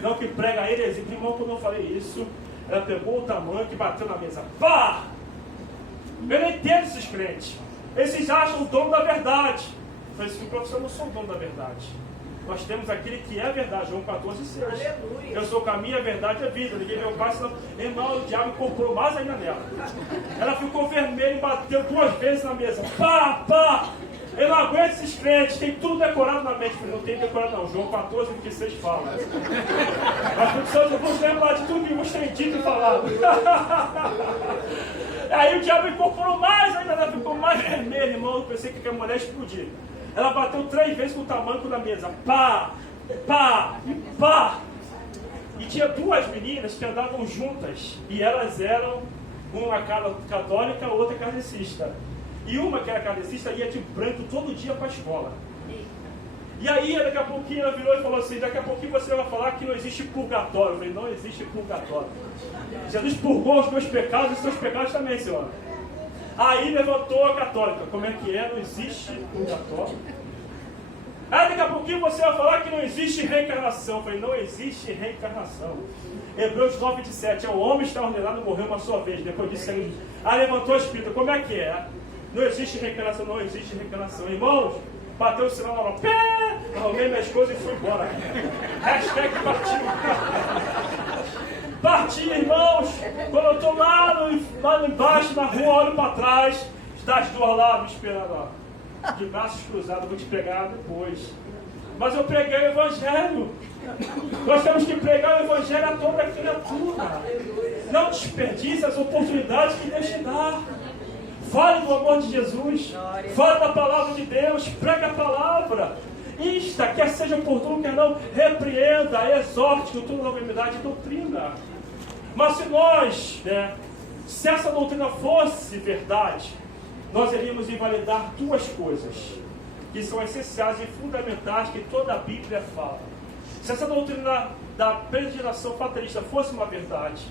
não que prega a heresia. Irmão, quando eu falei isso, ela pegou o tamanho que bateu na mesa. Pá! Eu não entendo esses crentes. Esses acham o dono da verdade. Eu falei assim, professor, eu não sou o dono da verdade. Nós temos aquele que é a verdade, João 14, 6. Aleluia. Eu sou o caminho, a verdade e a vida. Ninguém meu pai, senão, irmão, o diabo comprou mais ainda nela. Ela ficou vermelha e bateu 2 vezes na mesa. Pá, pá! Eu não aguento esses crentes, tem tudo decorado na mente. Não tem decorado não, João 14, 26 fala. Mas eu vou lembrar de tudo que vos tem dito e falado. Aí o diabo incorporou mais ainda, ela ficou mais vermelha, irmão. Eu pensei que a mulher explodir. Ela bateu 3 vezes com o tamanco da mesa. Pá, pá e pá. E tinha 2 meninas que andavam juntas. E elas eram, uma católica, outra kardecista. E uma que era kardecista ia de branco todo dia para a escola. E aí, daqui a pouquinho, ela virou e falou assim, daqui a pouquinho você vai falar que não existe purgatório. Eu falei, não existe purgatório. Jesus purgou os meus pecados e os seus pecados também, senhora. Aí levantou a católica. Como é que é? Não existe purgatório. Aí daqui a pouquinho você vai falar que não existe reencarnação. Eu falei, não existe reencarnação. Hebreus 9, 17. O homem está ordenado a morrer uma só vez. Depois disso ele... Aí levantou a espírita. Como é que é? Não existe reencarnação, não existe reencarnação. Irmãos, bateu o sinal na hora. Pé! Arrumei minhas coisas e fui embora. Hashtag partiu. Parti, irmãos. Quando eu estou lá embaixo na rua, olho para trás, das 2 lá me esperando, ó, de braços cruzados, vou te pregar depois. Mas eu preguei o evangelho. Nós temos que pregar o evangelho a toda criatura. Não desperdice as oportunidades que Deus te dá. Fale do amor de Jesus. Fale da palavra de Deus. Pregue a palavra. Insta, quer seja oportuno, quer não, repreenda, exorte com toda a novidade e doutrina. Mas se nós, se essa doutrina fosse verdade, nós iríamos invalidar 2 coisas que são essenciais e fundamentais que toda a Bíblia fala. Se essa doutrina da predestinação fatalista fosse uma verdade,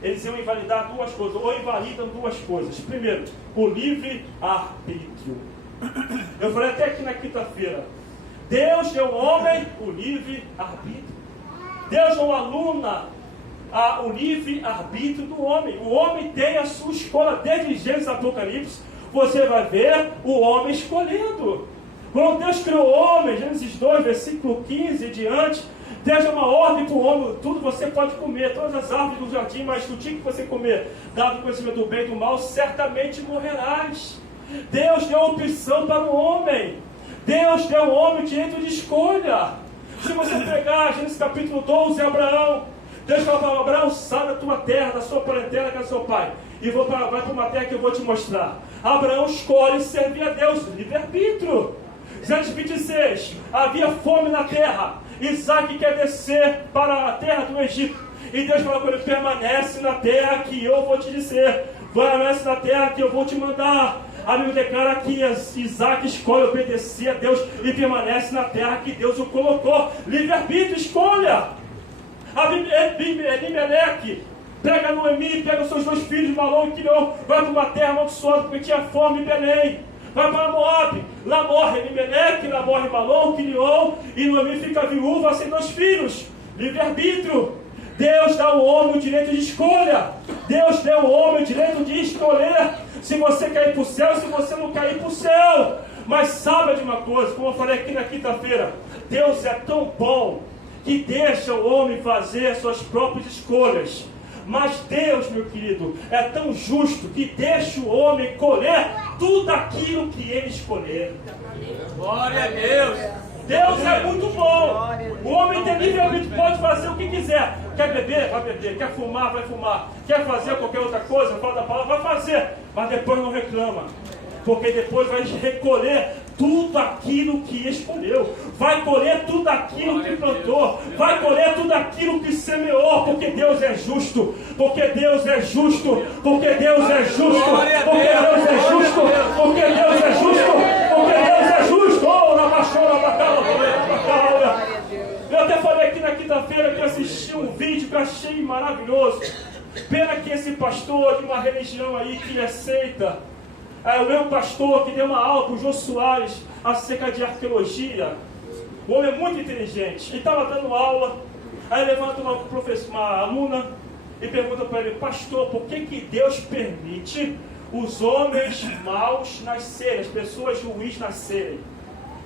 eles iam invalidar 2 coisas, ou invalidam 2 coisas. Primeiro, o livre-arbítrio. Eu falei até aqui na quinta-feira, Deus deu ao homem o livre-arbítrio. Deus não aluna o livre-arbítrio do homem. O homem tem a sua escolha. Desde Gênesis Apocalipse, você vai ver o homem escolhendo. Quando Deus criou o homem, Gênesis 2, versículo 15 e diante, Deus deu uma ordem para o homem: tudo você pode comer, todas as árvores do jardim, mas do dia que você comer, dado o conhecimento do bem e do mal, certamente morrerás. Deus deu opção para o homem. Deus deu ao homem o direito de escolha. Se você pegar Gênesis capítulo 12, Abraão, Deus fala para Abraão: sai da tua terra, da sua parentela, que é seu pai, e vai para uma terra que eu vou te mostrar. Abraão escolhe servir a Deus, livre-arbítrio. Gênesis 26, havia fome na terra. Isaac quer descer para a terra do Egito. E Deus fala para ele: permanece na terra que eu vou te dizer. Permanece na terra que eu vou te mandar. A Bíblia declara que Isaac escolhe obedecer a Deus e permanece na terra que Deus o colocou. Livre-arbítrio, escolha. A Elimelec pega Noemi, pega os seus 2 filhos, Malom e Quilion, vai para uma terra amaldiçoada porque tinha fome em Belém. Vai para Moab, lá morre Elimelec, lá morre Malom, Quilion, e Noemi fica viúva sem 2 filhos. Livre-arbítrio. Deus dá ao homem o direito de escolha. Deus deu ao homem o direito de escolher se você quer ir para o céu e se você não quer ir para o céu. Mas saiba de uma coisa, como eu falei aqui na quinta-feira, Deus é tão bom que deixa o homem fazer suas próprias escolhas. Mas Deus, meu querido, é tão justo que deixa o homem colher tudo aquilo que ele escolher. Glória a Deus! Deus é muito bom. O homem tem livre-arbítrio, pode fazer o que quiser. Quer beber? Vai beber. Quer fumar? Vai fumar. Quer fazer qualquer outra coisa? Fala da palavra, vai fazer. Mas depois não reclama. Porque depois vai recolher tudo aquilo que escolheu. Vai colher tudo aquilo que plantou. Vai colher tudo aquilo que semeou. Porque Deus é justo. Porque Deus é justo. Porque Deus é justo. Porque Deus é justo. Porque Deus é justo. Porque Deus é justo. Oh, na baixona, na cala, uma religião aí que aceita. O meu pastor que deu uma aula para o Jô Soares acerca de arqueologia. O homem é muito inteligente. Ele estava dando aula, aí levanta uma aluna e pergunta para ele: pastor, por que Deus permite os homens maus nascerem, as pessoas ruins nascerem?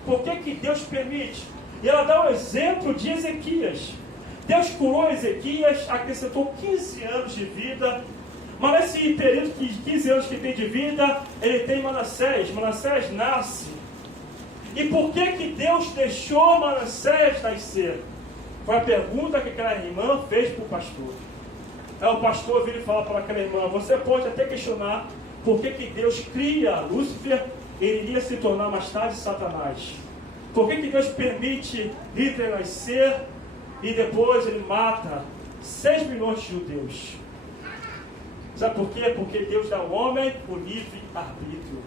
Por que Deus permite? E ela dá um exemplo de Ezequias. Deus curou Ezequias, acrescentou 15 anos de vida, mas nesse período de 15 anos que tem de vida, ele tem Manassés. Manassés nasce. E por que Deus deixou Manassés nascer? Foi a pergunta que aquela irmã fez para o pastor. Aí o pastor vira e fala para aquela irmã: você pode até questionar por que Deus cria Lúcifer, ele iria se tornar mais tarde Satanás. Por que Deus permite Hitler nascer e depois ele mata 6 milhões de judeus? Sabe por quê? Porque Deus dá ao homem o livre-arbítrio.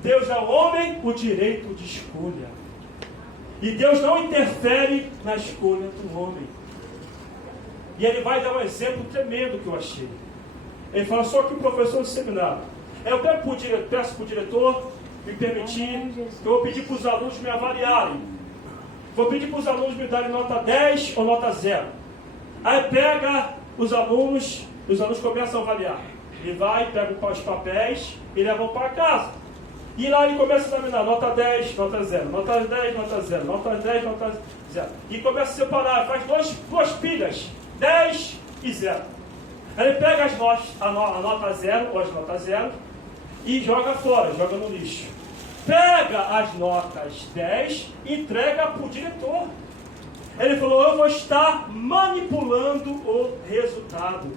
Deus dá ao homem o direito de escolha. E Deus não interfere na escolha do homem. E ele vai dar um exemplo tremendo que eu achei. Ele fala: só que o professor do seminário, eu peço para o diretor me permitir, que eu vou pedir para os alunos me avaliarem. Vou pedir para os alunos me darem nota 10 ou nota 0. Aí pega os alunos começam a avaliar. Ele vai, pega os papéis e leva para casa. E lá ele começa a examinar: nota 10, nota 0, nota 10, nota 0, nota 10, nota 0. E começa a separar, faz duas pilhas, 10 e 0. Aí ele pega a nota 0 ou as notas 0 e joga fora, joga no lixo. Pega as notas 10 e entrega para o diretor. Ele falou: eu vou estar manipulando o resultado.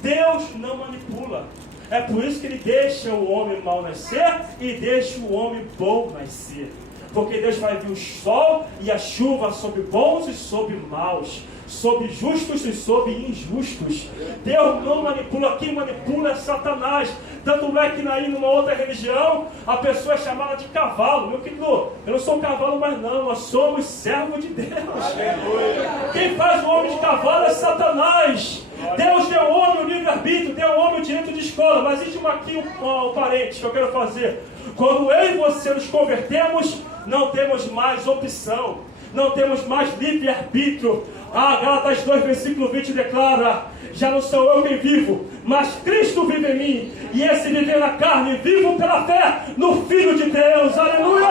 Deus não manipula. É por isso que ele deixa o homem mau nascer e deixa o homem bom nascer. Porque Deus vai vir o sol e a chuva sobre bons e sobre maus, sobre justos e sobre injustos. Deus não manipula. Quem manipula é Satanás. Tanto é que aí numa outra religião a pessoa é chamada de cavalo. Meu querido, eu não sou cavalo mais não, nós somos servos de Deus. Aleluia. Quem faz o homem de cavalo é Satanás. Deus deu ao homem o livre-arbítrio, deu ao homem o direito de escolha. Mas existe aqui um parênteses que eu quero fazer. Quando eu e você nos convertemos, não temos mais opção, não temos mais livre-arbítrio. Gálatas 2, versículo 20 declara: já não sou eu quem vivo, mas Cristo vive em mim. E esse viver na carne, vivo pela fé no Filho de Deus. Aleluia!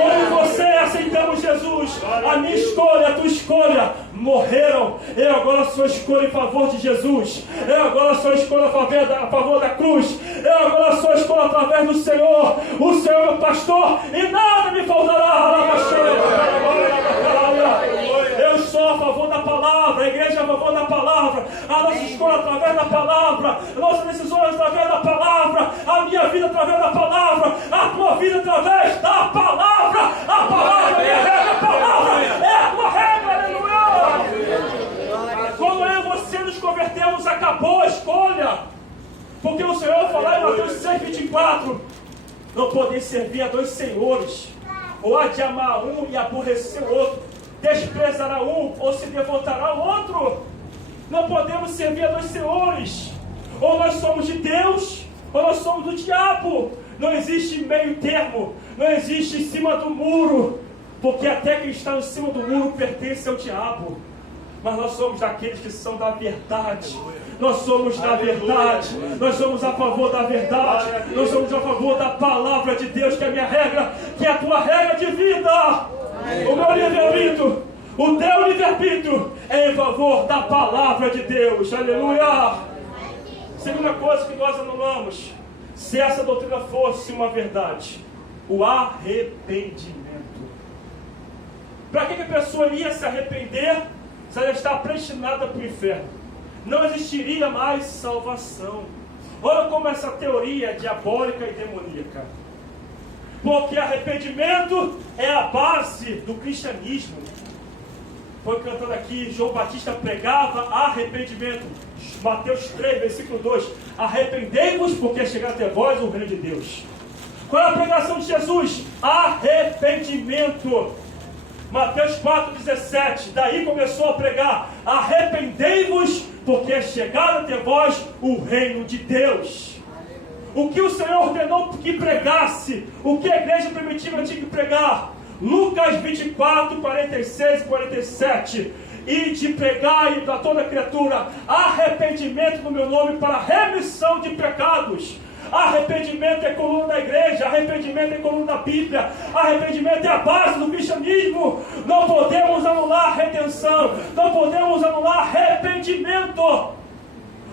Quando você aceitamos Jesus, a minha escolha, a tua escolha, morreram. Eu agora sou escolha em favor de Jesus. Eu agora sou escolha a favor da cruz. Eu agora sou escolha através do Senhor. O Senhor é meu pastor e nada me faltará. Eu sou a favor da palavra, a igreja é a favor da palavra, a nossa escolha através da palavra, a nossa decisão através da palavra, a minha vida através da palavra, a tua vida através da palavra. A palavra é a regra, a palavra é a tua regra, aleluia! Quando eu e você nos convertemos, acabou a escolha, porque o Senhor falou em Mateus 6,24: não podeis servir a dois senhores, ou há de amar um e aborrecer o outro, desprezará um ou se devotará ao outro. Não podemos servir a dois senhores. Ou nós somos de Deus, ou nós somos do diabo. Não existe meio termo, não existe em cima do muro, porque até quem está em cima do muro pertence ao diabo. Mas nós somos daqueles que são da verdade. Nós somos da verdade. Nós somos a favor da verdade. Nós somos a favor da palavra de Deus, que é a minha regra, que é a tua regra de vida. O meu livre-arbítrio, o teu livre-arbítrio é em favor da palavra de Deus. Aleluia! Segunda coisa que nós anulamos, se essa doutrina fosse uma verdade: o arrependimento. Para que a pessoa ia se arrepender se ela está predestinada para o inferno? Não existiria mais salvação. Olha como essa teoria é diabólica e demoníaca. Porque arrependimento é a base do cristianismo. Foi cantando aqui, João Batista pregava arrependimento. Mateus 3, versículo 2: arrependei-vos, porque chegará até vós o reino de Deus. Qual é a pregação de Jesus? Arrependimento. Mateus 4,17, daí começou a pregar: arrependei-vos, porque é chegado até vós o reino de Deus. O que o Senhor ordenou que pregasse, o que a igreja primitiva tinha que pregar. Lucas 24, 46 e 47. E de pregar e para toda criatura arrependimento no meu nome para remissão de pecados. Arrependimento é coluna da igreja, arrependimento é coluna da Bíblia, arrependimento é a base do cristianismo. Não podemos anular a redenção, não podemos anular arrependimento.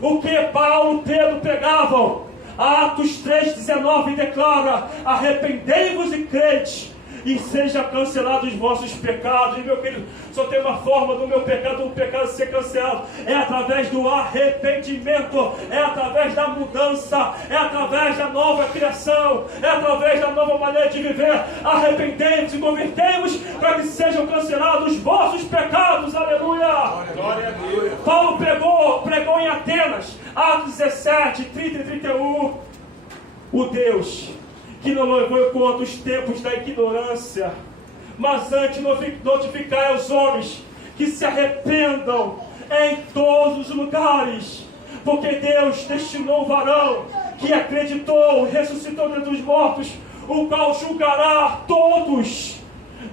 O que Paulo e Pedro pregavam? Atos 3,19 declara: arrependei-vos e crede, e seja cancelados os vossos pecados. E meu querido, só tem uma forma do pecado ser cancelado: é através do arrependimento, é através da mudança, é através da nova criação, é através da nova maneira de viver. Arrependei-vos e convertei-vos para que sejam cancelados os vossos pecados. Aleluia! Glória a Deus. Paulo pregou em Atenas, Atos 17, 30 e 31. O Deus que não levou em conta os tempos da ignorância, mas antes notificai aos homens que se arrependam em todos os lugares, porque Deus destinou o varão que acreditou e ressuscitou dentre os mortos, o qual julgará todos.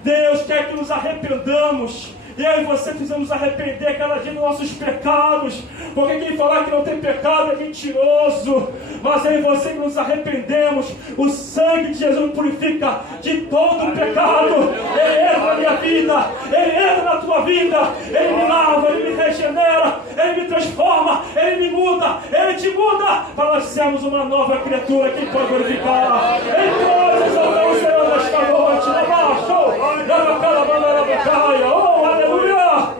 Deus quer que nos arrependamos. Eu e você precisamos arrepender cada dia dos nossos pecados, porque quem falar que não tem pecado é mentiroso. Mas eu e você que nos arrependemos, o sangue de Jesus purifica de todo o pecado. Ele entra na minha vida, Ele entra na tua vida, Ele me lava, Ele me regenera, Ele me transforma, Ele me muda, Ele te muda, para nós sermos uma nova criatura. Quem pode glorificar? Ele pode exaltar o Senhor nesta noite. Oh, aleluia!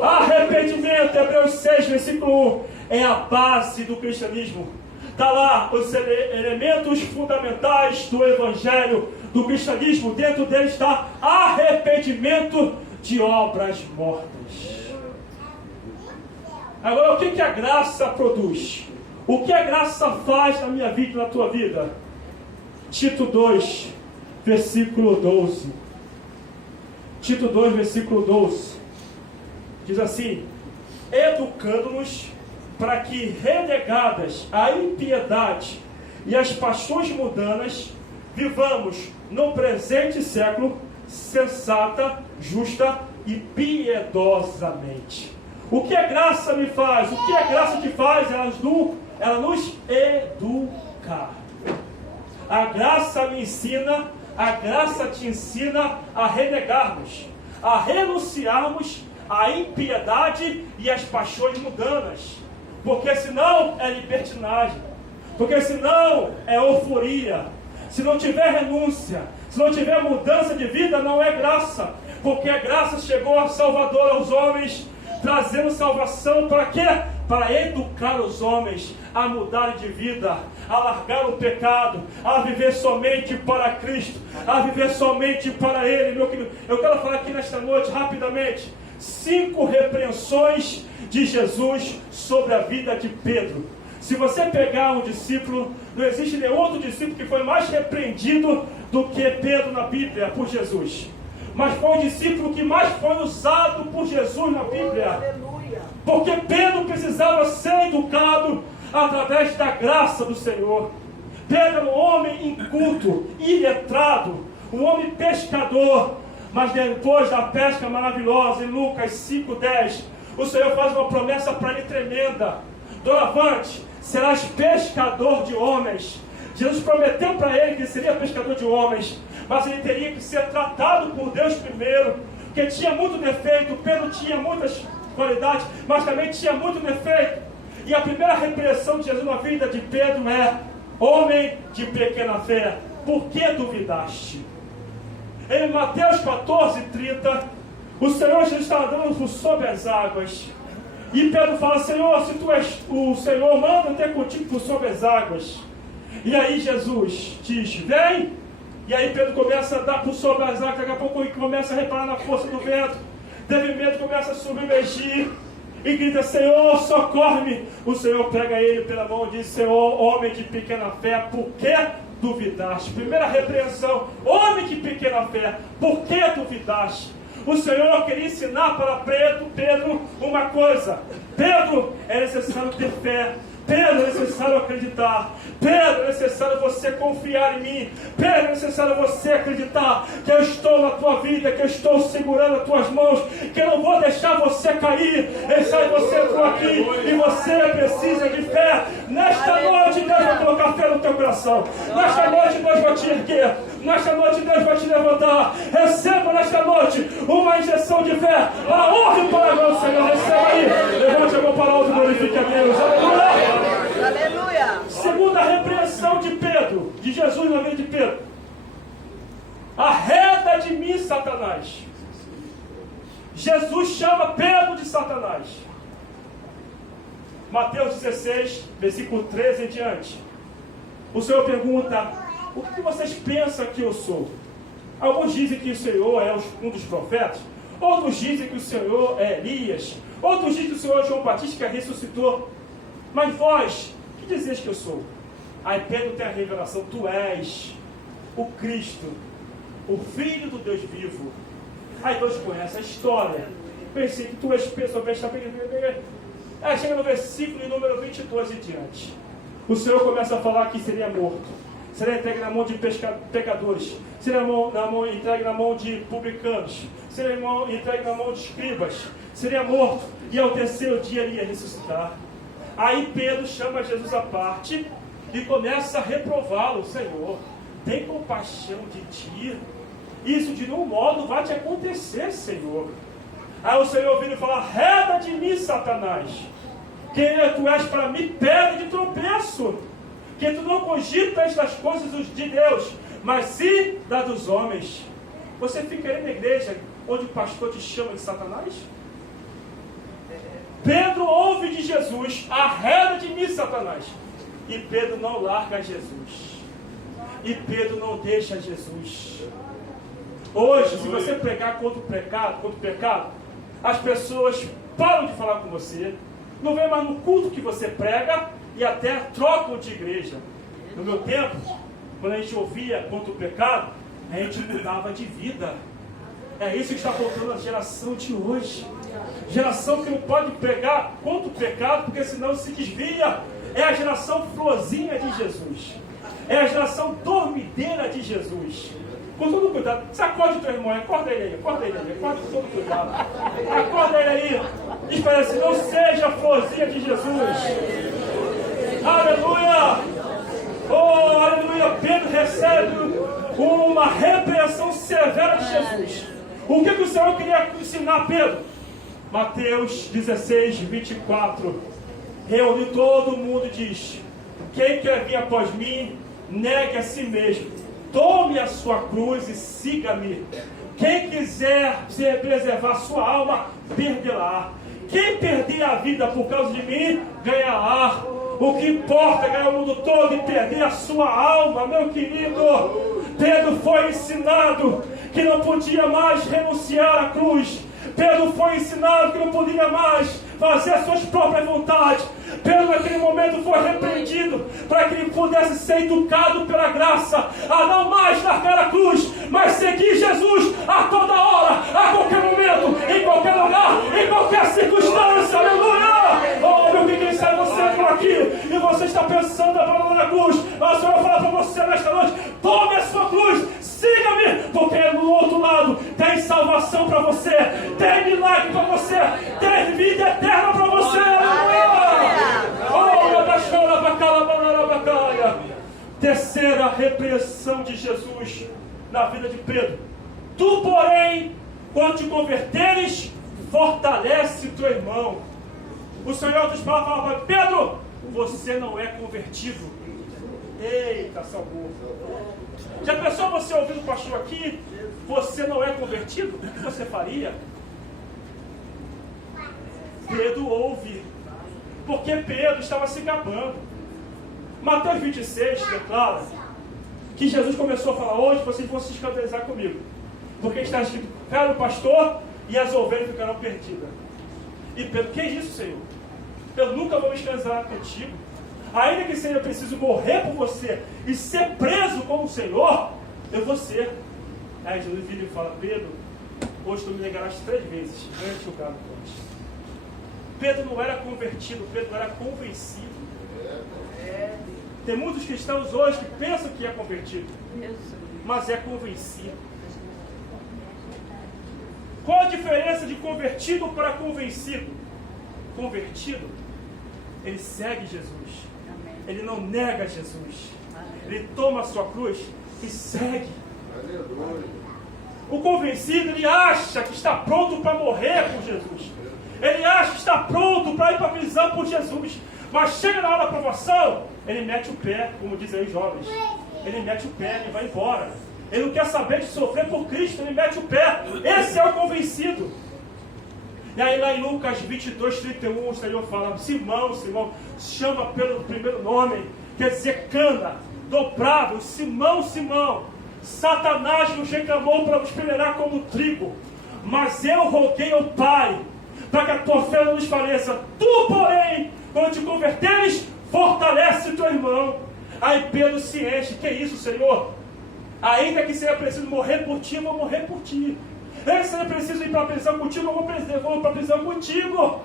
Arrependimento, Hebreus 6, versículo 1, é a base do cristianismo. Está lá os elementos fundamentais do evangelho, do cristianismo. Dentro dele está arrependimento de obras mortas. Agora, o que a graça produz? O que a graça faz na minha vida e na tua vida? Tito 2, versículo 12. Tito 2, versículo 12. Diz assim: educando-nos para que, renegadas a impiedade e as paixões mundanas, vivamos no presente século sensata, justa e piedosamente. O que a graça me faz? O que a graça te faz? Ela nos educa. A graça me ensina, a graça te ensina a renegarmos, a renunciarmos à impiedade e às paixões mundanas. Porque senão é libertinagem, porque senão é euforia. Se não tiver renúncia, se não tiver mudança de vida, não é graça. Porque a graça chegou a Salvador aos homens, trazendo salvação para quê? Para educar os homens a mudarem de vida, a largar o pecado, a viver somente para Cristo, a viver somente para Ele. Meu querido, eu quero falar aqui nesta noite, rapidamente, 5 repreensões de Jesus sobre a vida de Pedro. Se você pegar um discípulo, não existe nenhum outro discípulo que foi mais repreendido do que Pedro na Bíblia por Jesus. Mas foi o discípulo que mais foi usado por Jesus na Bíblia. Porque Pedro precisava ser educado através da graça do Senhor. Pedro era um homem inculto, iletrado, um homem pescador. Mas depois da pesca maravilhosa, em Lucas 5,10, o Senhor faz uma promessa para ele tremenda: doravante, serás pescador de homens. Jesus prometeu para ele que seria pescador de homens, mas ele teria que ser tratado por Deus primeiro, porque tinha muito defeito. Pedro tinha muitas qualidades, mas também tinha muito defeito. E a primeira repreensão de Jesus na vida de Pedro é: homem de pequena fé, por que duvidaste? Em Mateus 14:30, o Senhor já está andando por sobre as águas. E Pedro fala: Senhor, se tu és o Senhor, manda ter contigo por sobre as águas. E aí Jesus diz: vem. E aí Pedro começa a andar por sobre as águas. Daqui a pouco ele começa a reparar na força do vento. Teve medo, começa a submergir. E grita: Senhor, socorre-me. O Senhor pega ele pela mão e diz: Senhor, homem de pequena fé, por que duvidaste? Primeira repreensão: homem de pequena fé, por que duvidaste? O Senhor queria ensinar para Pedro uma coisa. Pedro, é necessário ter fé. Pedro, é necessário acreditar. Pedro, é necessário você confiar em mim. Pedro, é necessário você acreditar que eu estou na tua vida, que eu estou segurando as tuas mãos, que eu não vou deixar você cair. Você entrou aqui e você precisa de fé. Nesta noite, Deus vai colocar fé no teu coração. Nesta noite, Deus vai te erguer. Nesta noite, Deus vai te levantar. Receba nesta noite uma injeção de fé. A honra e para o Senhor. Receba aí. Levante a mão para o alto e glorifique a Deus. Aleluia. Aleluia. Segunda repreensão de Pedro, de Jesus na vida de Pedro. Arreda de mim, Satanás. Jesus chama Pedro de Satanás. Mateus 16, versículo 13 em diante. O Senhor pergunta: o que vocês pensam que eu sou? Alguns dizem que o Senhor é um dos profetas. Outros dizem que o Senhor é Elias. Outros dizem que o Senhor é João Batista que ressuscitou. Mas vós, que dizeis que eu sou? Aí Pedro tem a revelação: tu és o Cristo, o Filho do Deus vivo. Aí Deus conhece a história. Pensei que tu és pessoa. Aí chega no versículo número 22 e diante. O Senhor começa a falar que seria morto, seria entregue na mão de pecadores, seria entregue na mão de publicanos, seria entregue na mão de escribas, seria morto e ao terceiro dia ele ia ressuscitar. Aí Pedro chama Jesus à parte e começa a reprová-lo: Senhor, tem compaixão de ti. Isso de nenhum modo vai te acontecer, Senhor. Aí o Senhor vira e fala: arreda de mim, Satanás, que tu és para mim pedra de tropeço, que tu não cogitas das coisas de Deus, mas sim das dos homens. Você ficaria na igreja onde o pastor te chama de Satanás? Pedro ouve de Jesus: arreda de mim, Satanás. E Pedro não larga Jesus. E Pedro não deixa Jesus. Hoje, se você pregar contra o pecado, as pessoas param de falar com você, não vem mais no culto que você prega e até trocam de igreja. No meu tempo, quando a gente ouvia contra o pecado, a gente mudava de vida. É isso que está faltando na geração de hoje. Geração que não pode pregar contra o pecado, porque senão se desvia. É a geração florzinha de Jesus. É a geração dormideira de Jesus. Com todo cuidado, sacode o teu irmão, acorda ele aí, acorda com todo cuidado. Acorda ele aí. Diz para ele assim: não seja florzinha de Jesus. Aleluia! Oh, aleluia! Pedro recebe uma repreensão severa de Jesus. O que o Senhor queria ensinar a Pedro? Mateus 16, 24. Reúne todo mundo e diz: quem quer vir após mim, negue a si mesmo, tome a sua cruz e siga-me. Quem quiser preservar sua alma, perdê-la. Quem perder a vida por causa de mim, ganhará. O que importa é ganhar o mundo todo e perder a sua alma, meu querido. Pedro foi ensinado que não podia mais renunciar à cruz. Pedro foi ensinado que não podia mais fazer as suas próprias vontades. Pedro naquele momento foi repreendido para que ele pudesse ser educado pela graça a não mais largar a cruz, mas seguir Jesus a toda hora, a qualquer momento, em qualquer lugar, em qualquer circunstância. Aleluia! Oh, meu querido, sai você por aqui e você está pensando em abandonar a cruz. Mas o Senhor vai falar para você nesta noite: tome a sua cruz, siga-me, porque no outro lado tem salvação para você, tem milagre para você, tem vida eterna para você. Aleluia! Terceira repreensão de Jesus na vida de Pedro: tu, porém, quando te converteres, fortalece teu irmão. O Senhor dos Palavras fala para Pedro: você não é convertido. Eita, salvou. Já pensou você ouvindo o pastor aqui? Você não é convertido? O que você faria? Pedro ouve, porque Pedro estava se gabando. Mateus 26 declara que Jesus começou a falar: hoje vocês vão se escandalizar comigo, porque está escrito: cara o pastor e as ovelhas ficarão perdidas. E Pedro: que é isso, Senhor? Eu nunca vou me escandalizar contigo. Ainda que seja preciso morrer por você e ser preso como o Senhor, eu vou ser. Aí Jesus vira e fala: Pedro, hoje tu me negarás 3 vezes, antes que o galo cante. Pedro não era convertido, Pedro era convencido. Tem muitos cristãos hoje que pensam que é convertido, mas é convencido. Qual a diferença de convertido para convencido? Convertido, ele segue Jesus. Ele não nega Jesus. Ele toma a sua cruz e segue. O convencido, ele acha que está pronto para morrer por Jesus. Ele acha que está pronto para ir para a prisão por Jesus. Mas chega na hora da provação, ele mete o pé, como dizem aí os jovens. Ele mete o pé e vai embora. Ele não quer saber de sofrer por Cristo, ele mete o pé. Esse é o convencido. E aí lá em Lucas 22, 31, o Senhor fala: Simão, Simão, chama pelo primeiro nome, quer dizer cana, dobrável, Simão, Simão, Satanás nos reclamou para nos peneirar como trigo, mas eu roguei ao Pai, para que a tua fé não desfaleça. Tu, porém, quando te converteres, fortalece o teu irmão. Aí Pedro se enche: que isso, Senhor? Ainda que seja preciso morrer por ti, eu vou morrer por ti. Ainda que seja preciso ir para a prisão contigo, eu vou para a prisão contigo.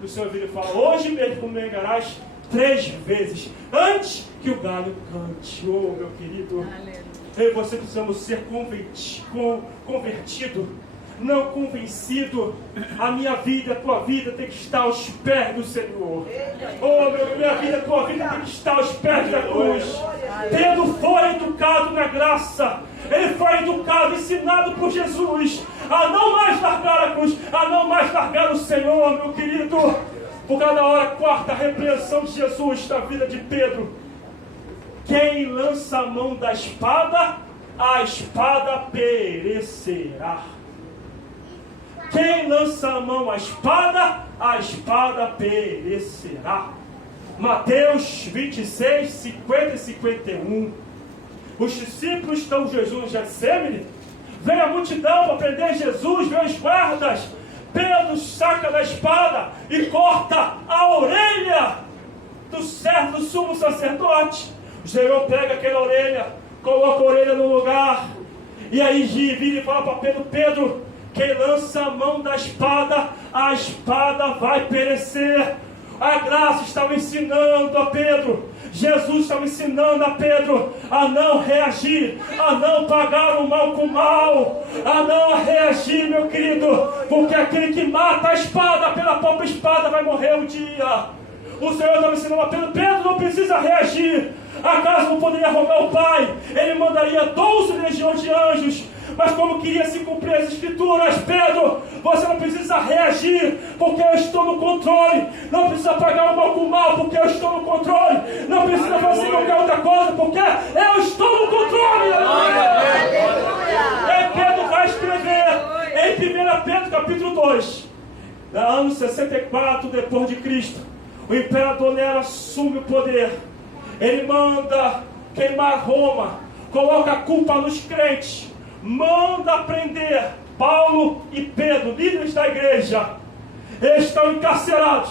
E o Senhor vira e fala: hoje mesmo me negarás 3 vezes, antes que o galho cante. Oh, meu querido, eu e você precisamos ser convertido, não convencido. A minha vida, a tua vida tem que estar aos pés do Senhor. Oh, minha vida, a tua vida tem que estar aos pés da cruz. Pedro foi educado na graça. Ele foi educado, ensinado por Jesus a não mais largar a cruz, a não mais largar o Senhor, meu querido. Por cada hora, 4ª repreensão de Jesus na vida de Pedro: quem lança a mão da espada, a espada perecerá. Quem lança a mão à espada, a espada perecerá. Mateus 26, 50 e 51. Os discípulos estão Jesus no Getsemane. Vem a multidão para prender Jesus, vem os guardas. Pedro saca da espada e corta a orelha do servo do sumo sacerdote. O Senhor pega aquela orelha, coloca a orelha no lugar, e aí vira e fala para Pedro: Pedro, quem lança a mão da espada, a espada vai perecer. A graça estava ensinando a Pedro, Jesus estava ensinando a Pedro a não reagir, a não pagar o mal com o mal, a não reagir, meu querido, porque aquele que mata a espada pela própria espada vai morrer um dia. O Senhor estava ensinando a Pedro: Pedro, não precisa reagir. Acaso não poderia rogar ao Pai? Ele mandaria 12 legiões de anjos. Mas como queria se cumprir as escrituras, Pedro, você não precisa reagir, porque eu estou no controle. Não precisa pagar o mal com o mal, porque eu estou no controle. Não precisa fazer qualquer outra coisa, porque eu estou no controle. E Pedro vai escrever em 1 Pedro capítulo 2, no ano 64 depois de Cristo, o imperador Nero assume o poder. Ele manda queimar Roma, coloca a culpa nos crentes, manda prender Paulo e Pedro, líderes da igreja. Eles estão encarcerados.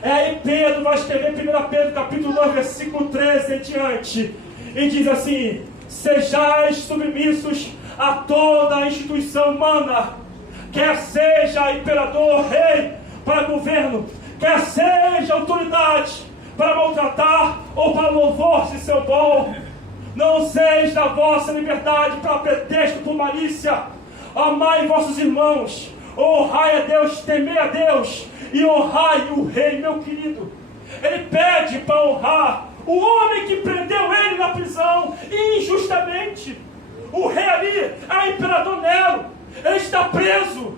Aí Pedro vai escrever 1 Pedro capítulo 9, versículo 13 em diante, e diz assim: sejais submissos a toda a instituição humana, quer seja imperador, rei, para governo, quer seja autoridade, para maltratar ou para louvor-se seu bom. Não useis da vossa liberdade para pretexto por malícia. Amai vossos irmãos, honrai a Deus, temei a Deus e honrai o rei, meu querido. Ele pede para honrar o homem que prendeu ele na prisão injustamente. O rei ali é o imperador Nero. Ele está preso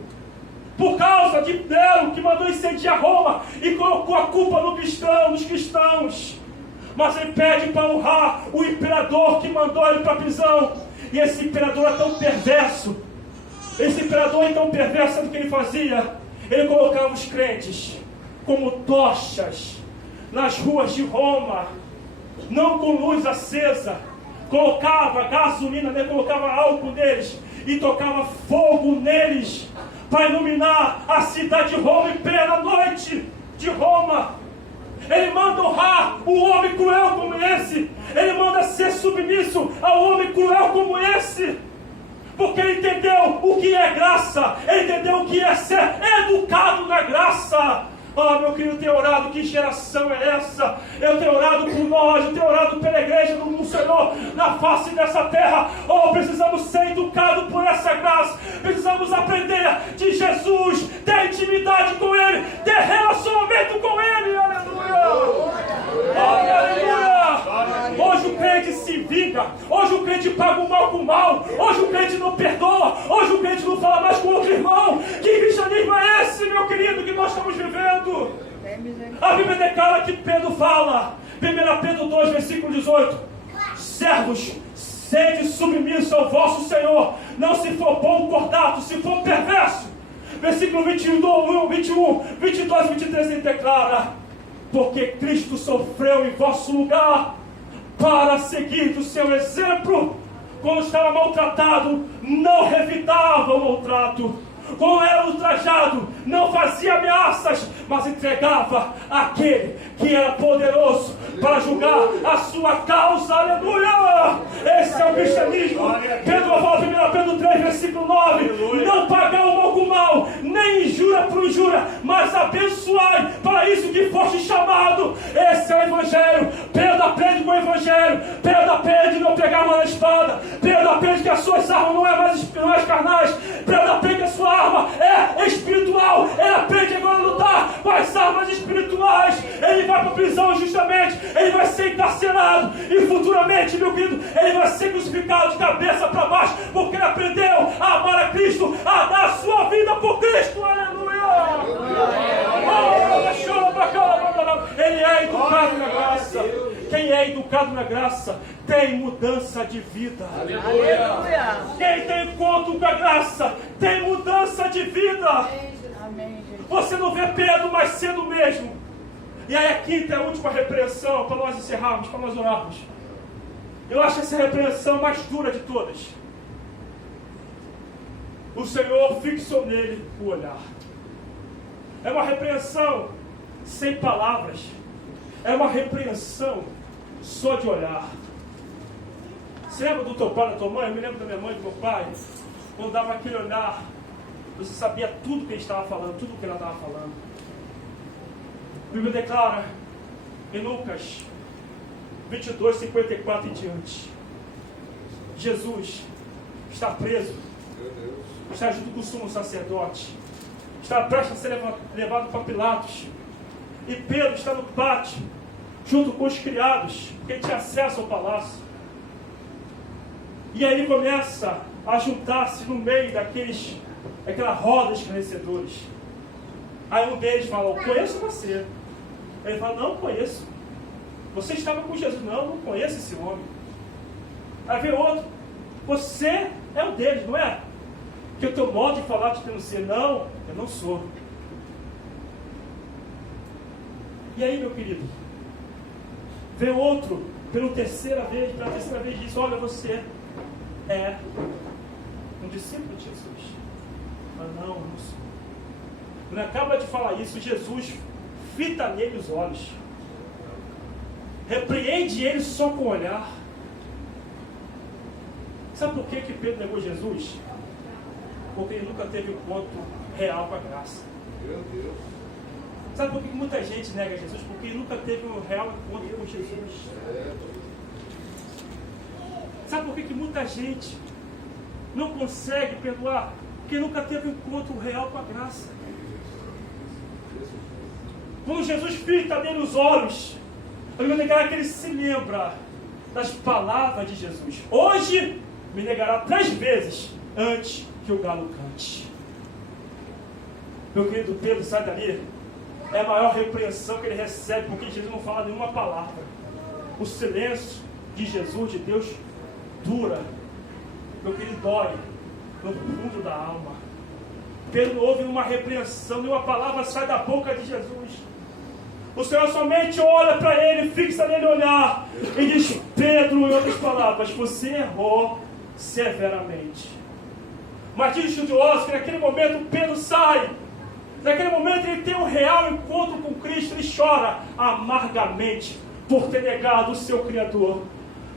por causa de Nero, que mandou incendiar Roma e colocou a culpa nos cristãos. Mas ele pede para honrar o imperador que mandou ele para a prisão. E esse imperador é tão perverso. Esse imperador é tão perverso, sabe o que ele fazia? Ele colocava os crentes como tochas nas ruas de Roma, não com luz acesa. Colocava gasolina, colocava álcool neles e tocava fogo neles para iluminar a cidade de Roma em plena noite de Roma. Ele manda honrar o homem cruel como esse. Ele manda ser submisso ao homem cruel como esse. porque ele entendeu o que é graça, ele entendeu o que é ser educado na graça. Meu querido, eu tenho orado, que geração é essa? Eu tenho orado por nós, eu tenho orado pela igreja do Senhor na face dessa terra. Precisamos ser educados por essa graça, precisamos aprender de Jesus, ter intimidade com Ele, ter relacionamento com Ele. Aleluia! Aleluia! Hoje o crente se vinga, hoje o crente paga o mal com o mal, hoje o crente não perdoa, hoje o crente não fala mais com o outro irmão. Que cristianismo é esse, meu querido, que nós estamos vivendo? A Bíblia declara que Pedro fala, 1 Pedro 2, versículo 18: servos, sede submisso ao vosso Senhor, não se for bom cordato, se for perverso. Versículo 21, 22 e 23 ele declara: porque Cristo sofreu em vosso lugar, para seguir do seu exemplo. Quando estava maltratado, não revitava o maltrato. Quando era ultrajado, não fazia ameaças, mas entregava àquele que era poderoso para julgar a sua causa. Aleluia! Esse é o cristianismo. Pedro fala, 1 Pedro 3, versículo 9: não pagar o mal com o mal, nem injúria por injúria, mas abençoai, para isso que foste chamado. Esse é o evangelho. Pedro aprende com o evangelho. Pedro aprende a não pegar uma espada. Pedro aprende que as suas armas não é mais carnais. Pedro aprende que a sua arma é espiritual. Ele aprende agora a lutar com as armas espirituais. Ele vai para a prisão justamente, ele vai ser encarcerado e futuramente, meu querido, ele vai ser crucificado de cabeça para baixo, porque ele aprendeu a amar a Cristo, a dar a sua vida por Cristo. Aleluia! Ele é educado na graça. Quem é educado na graça tem mudança de vida. Aleluia. Quem tem encontro com a graça tem mudança de vida. Amém. Você não vê Pedro mais sendo o mesmo. E aí a quinta é a última repreensão, para nós encerrarmos, para nós orarmos. Eu acho essa repreensão mais dura de todas. O Senhor fixou nele o olhar. É uma repreensão sem palavras. É uma repreensão só de olhar. Você lembra do teu pai, da tua mãe? Eu me lembro da minha mãe e do meu pai. Quando dava aquele olhar, você sabia tudo que ele estava falando, tudo que ela estava falando. A Bíblia declara em Lucas 22, 54 e diante: Jesus está preso, está junto com o sumo sacerdote, está prestes a ser levado para Pilatos, e Pedro está no pátio junto com os criados, porque ele tinha acesso ao palácio. E aí ele começa a juntar-se no meio daquela roda de esclarecedores. Aí um deles fala: eu conheço você. Ele fala: não conheço. Você estava com Jesus. Não conheço esse homem. Aí vem outro: você é um deles, não é? Que o teu modo de falar te denuncia. Não, eu não sou. E aí, meu querido, vem outro pela terceira vez diz: olha, você é um discípulo de Jesus. Mas não, eu não sou. Quando acaba de falar isso, Jesus fita nele os olhos, repreende ele só com o olhar. Sabe por que Pedro negou Jesus? Porque ele nunca teve um encontro real com a graça. Meu Deus. Sabe por que muita gente nega Jesus? Porque ele nunca teve um real encontro com Jesus. Sabe por que muita gente não consegue perdoar? Porque nunca teve um encontro real com a graça. Quando Jesus fita nele os olhos, a Bíblia declara que ele se lembra das palavras de Jesus: hoje me negará 3 vezes antes que o galo cante. Meu querido, Pedro sai dali, é a maior repreensão que ele recebe, porque Jesus não fala nenhuma palavra. O silêncio de Jesus, de Deus, dura. Meu querido, dói no fundo da alma. Pedro não ouve nenhuma repreensão, nenhuma palavra sai da boca de Jesus. O Senhor somente olha para ele, fixa nele o olhar e diz: Pedro, em outras palavras, você errou severamente. Mas diz o estudioso que naquele momento Pedro sai. Naquele momento ele tem um real encontro com Cristo. Ele chora amargamente por ter negado o seu Criador,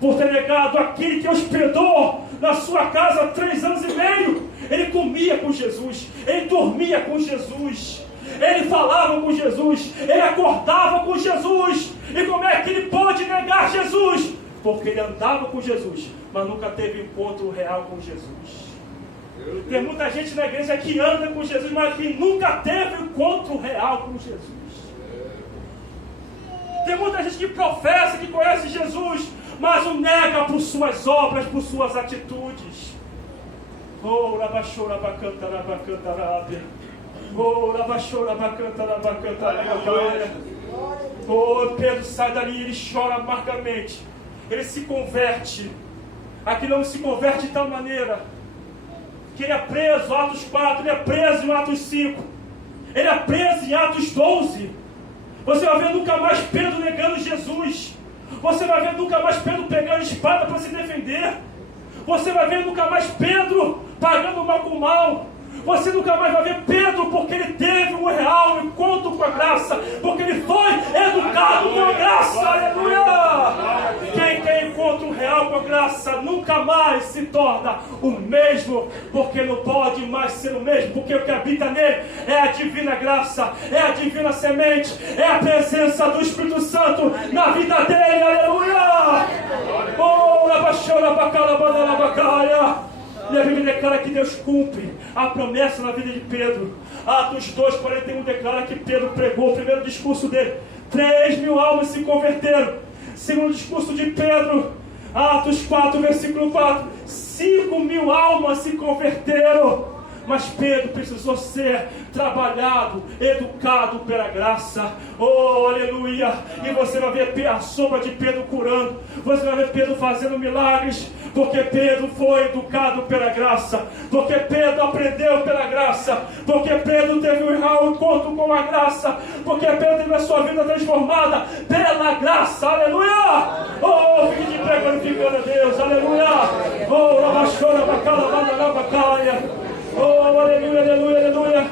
por ter negado aquele que hospedou na sua casa há 3 anos e meio. Ele comia com Jesus, ele dormia com Jesus, ele falava com Jesus, ele acordava com Jesus. E como é que ele pôde negar Jesus? Porque ele andava com Jesus, mas nunca teve encontro real com Jesus. Tem muita gente na igreja que anda com Jesus, mas que nunca teve encontro real com Jesus. Tem muita gente que professa que conhece Jesus, mas o nega por suas obras, por suas atitudes. Oh, rabachora bacanta, rabacanta, rabe. Oh, rabachora bacanta, rabacanta, rabe. Oh, Pedro sai dali, ele chora amargamente. Ele se converte. Aquele homem se converte de tal maneira que ele é preso, Atos 4, ele é preso em Atos 5, ele é preso em Atos 12. Você vai ver nunca mais Pedro negando Jesus. Você vai ver nunca mais Pedro pegando espada para se defender. Você vai ver nunca mais Pedro pagando mal com mal. Você nunca mais vai ver Pedro, porque ele teve um real encontro com a graça, porque ele foi educado com a graça. Aleluia! Quem tem encontro real com a graça nunca mais se torna o mesmo, porque não pode mais ser o mesmo, porque o que habita nele é a divina graça, é a divina semente, é a presença do Espírito Santo na vida dele. Aleluia! Oh, rabachora bacana, banana bacaia. E a Bíblia declara que Deus cumpre a promessa na vida de Pedro. Atos 2:41 declara que Pedro pregou o primeiro discurso dele. 3.000 almas se converteram. Segundo discurso de Pedro, Atos 4, versículo 4, 5.000 almas se converteram. Mas Pedro precisou ser trabalhado, educado pela graça. Oh, aleluia! E você vai ver a sombra de Pedro curando. Você vai ver Pedro fazendo milagres. Porque Pedro foi educado pela graça. Porque Pedro aprendeu pela graça. Porque Pedro teve um real encontro com a graça. Porque Pedro teve a sua vida transformada pela graça. Aleluia! Oh, fique de pé glorificando a Deus. Aleluia! Oh, rabachora bacana, banana bacaia. Oh, aleluia, aleluia, aleluia.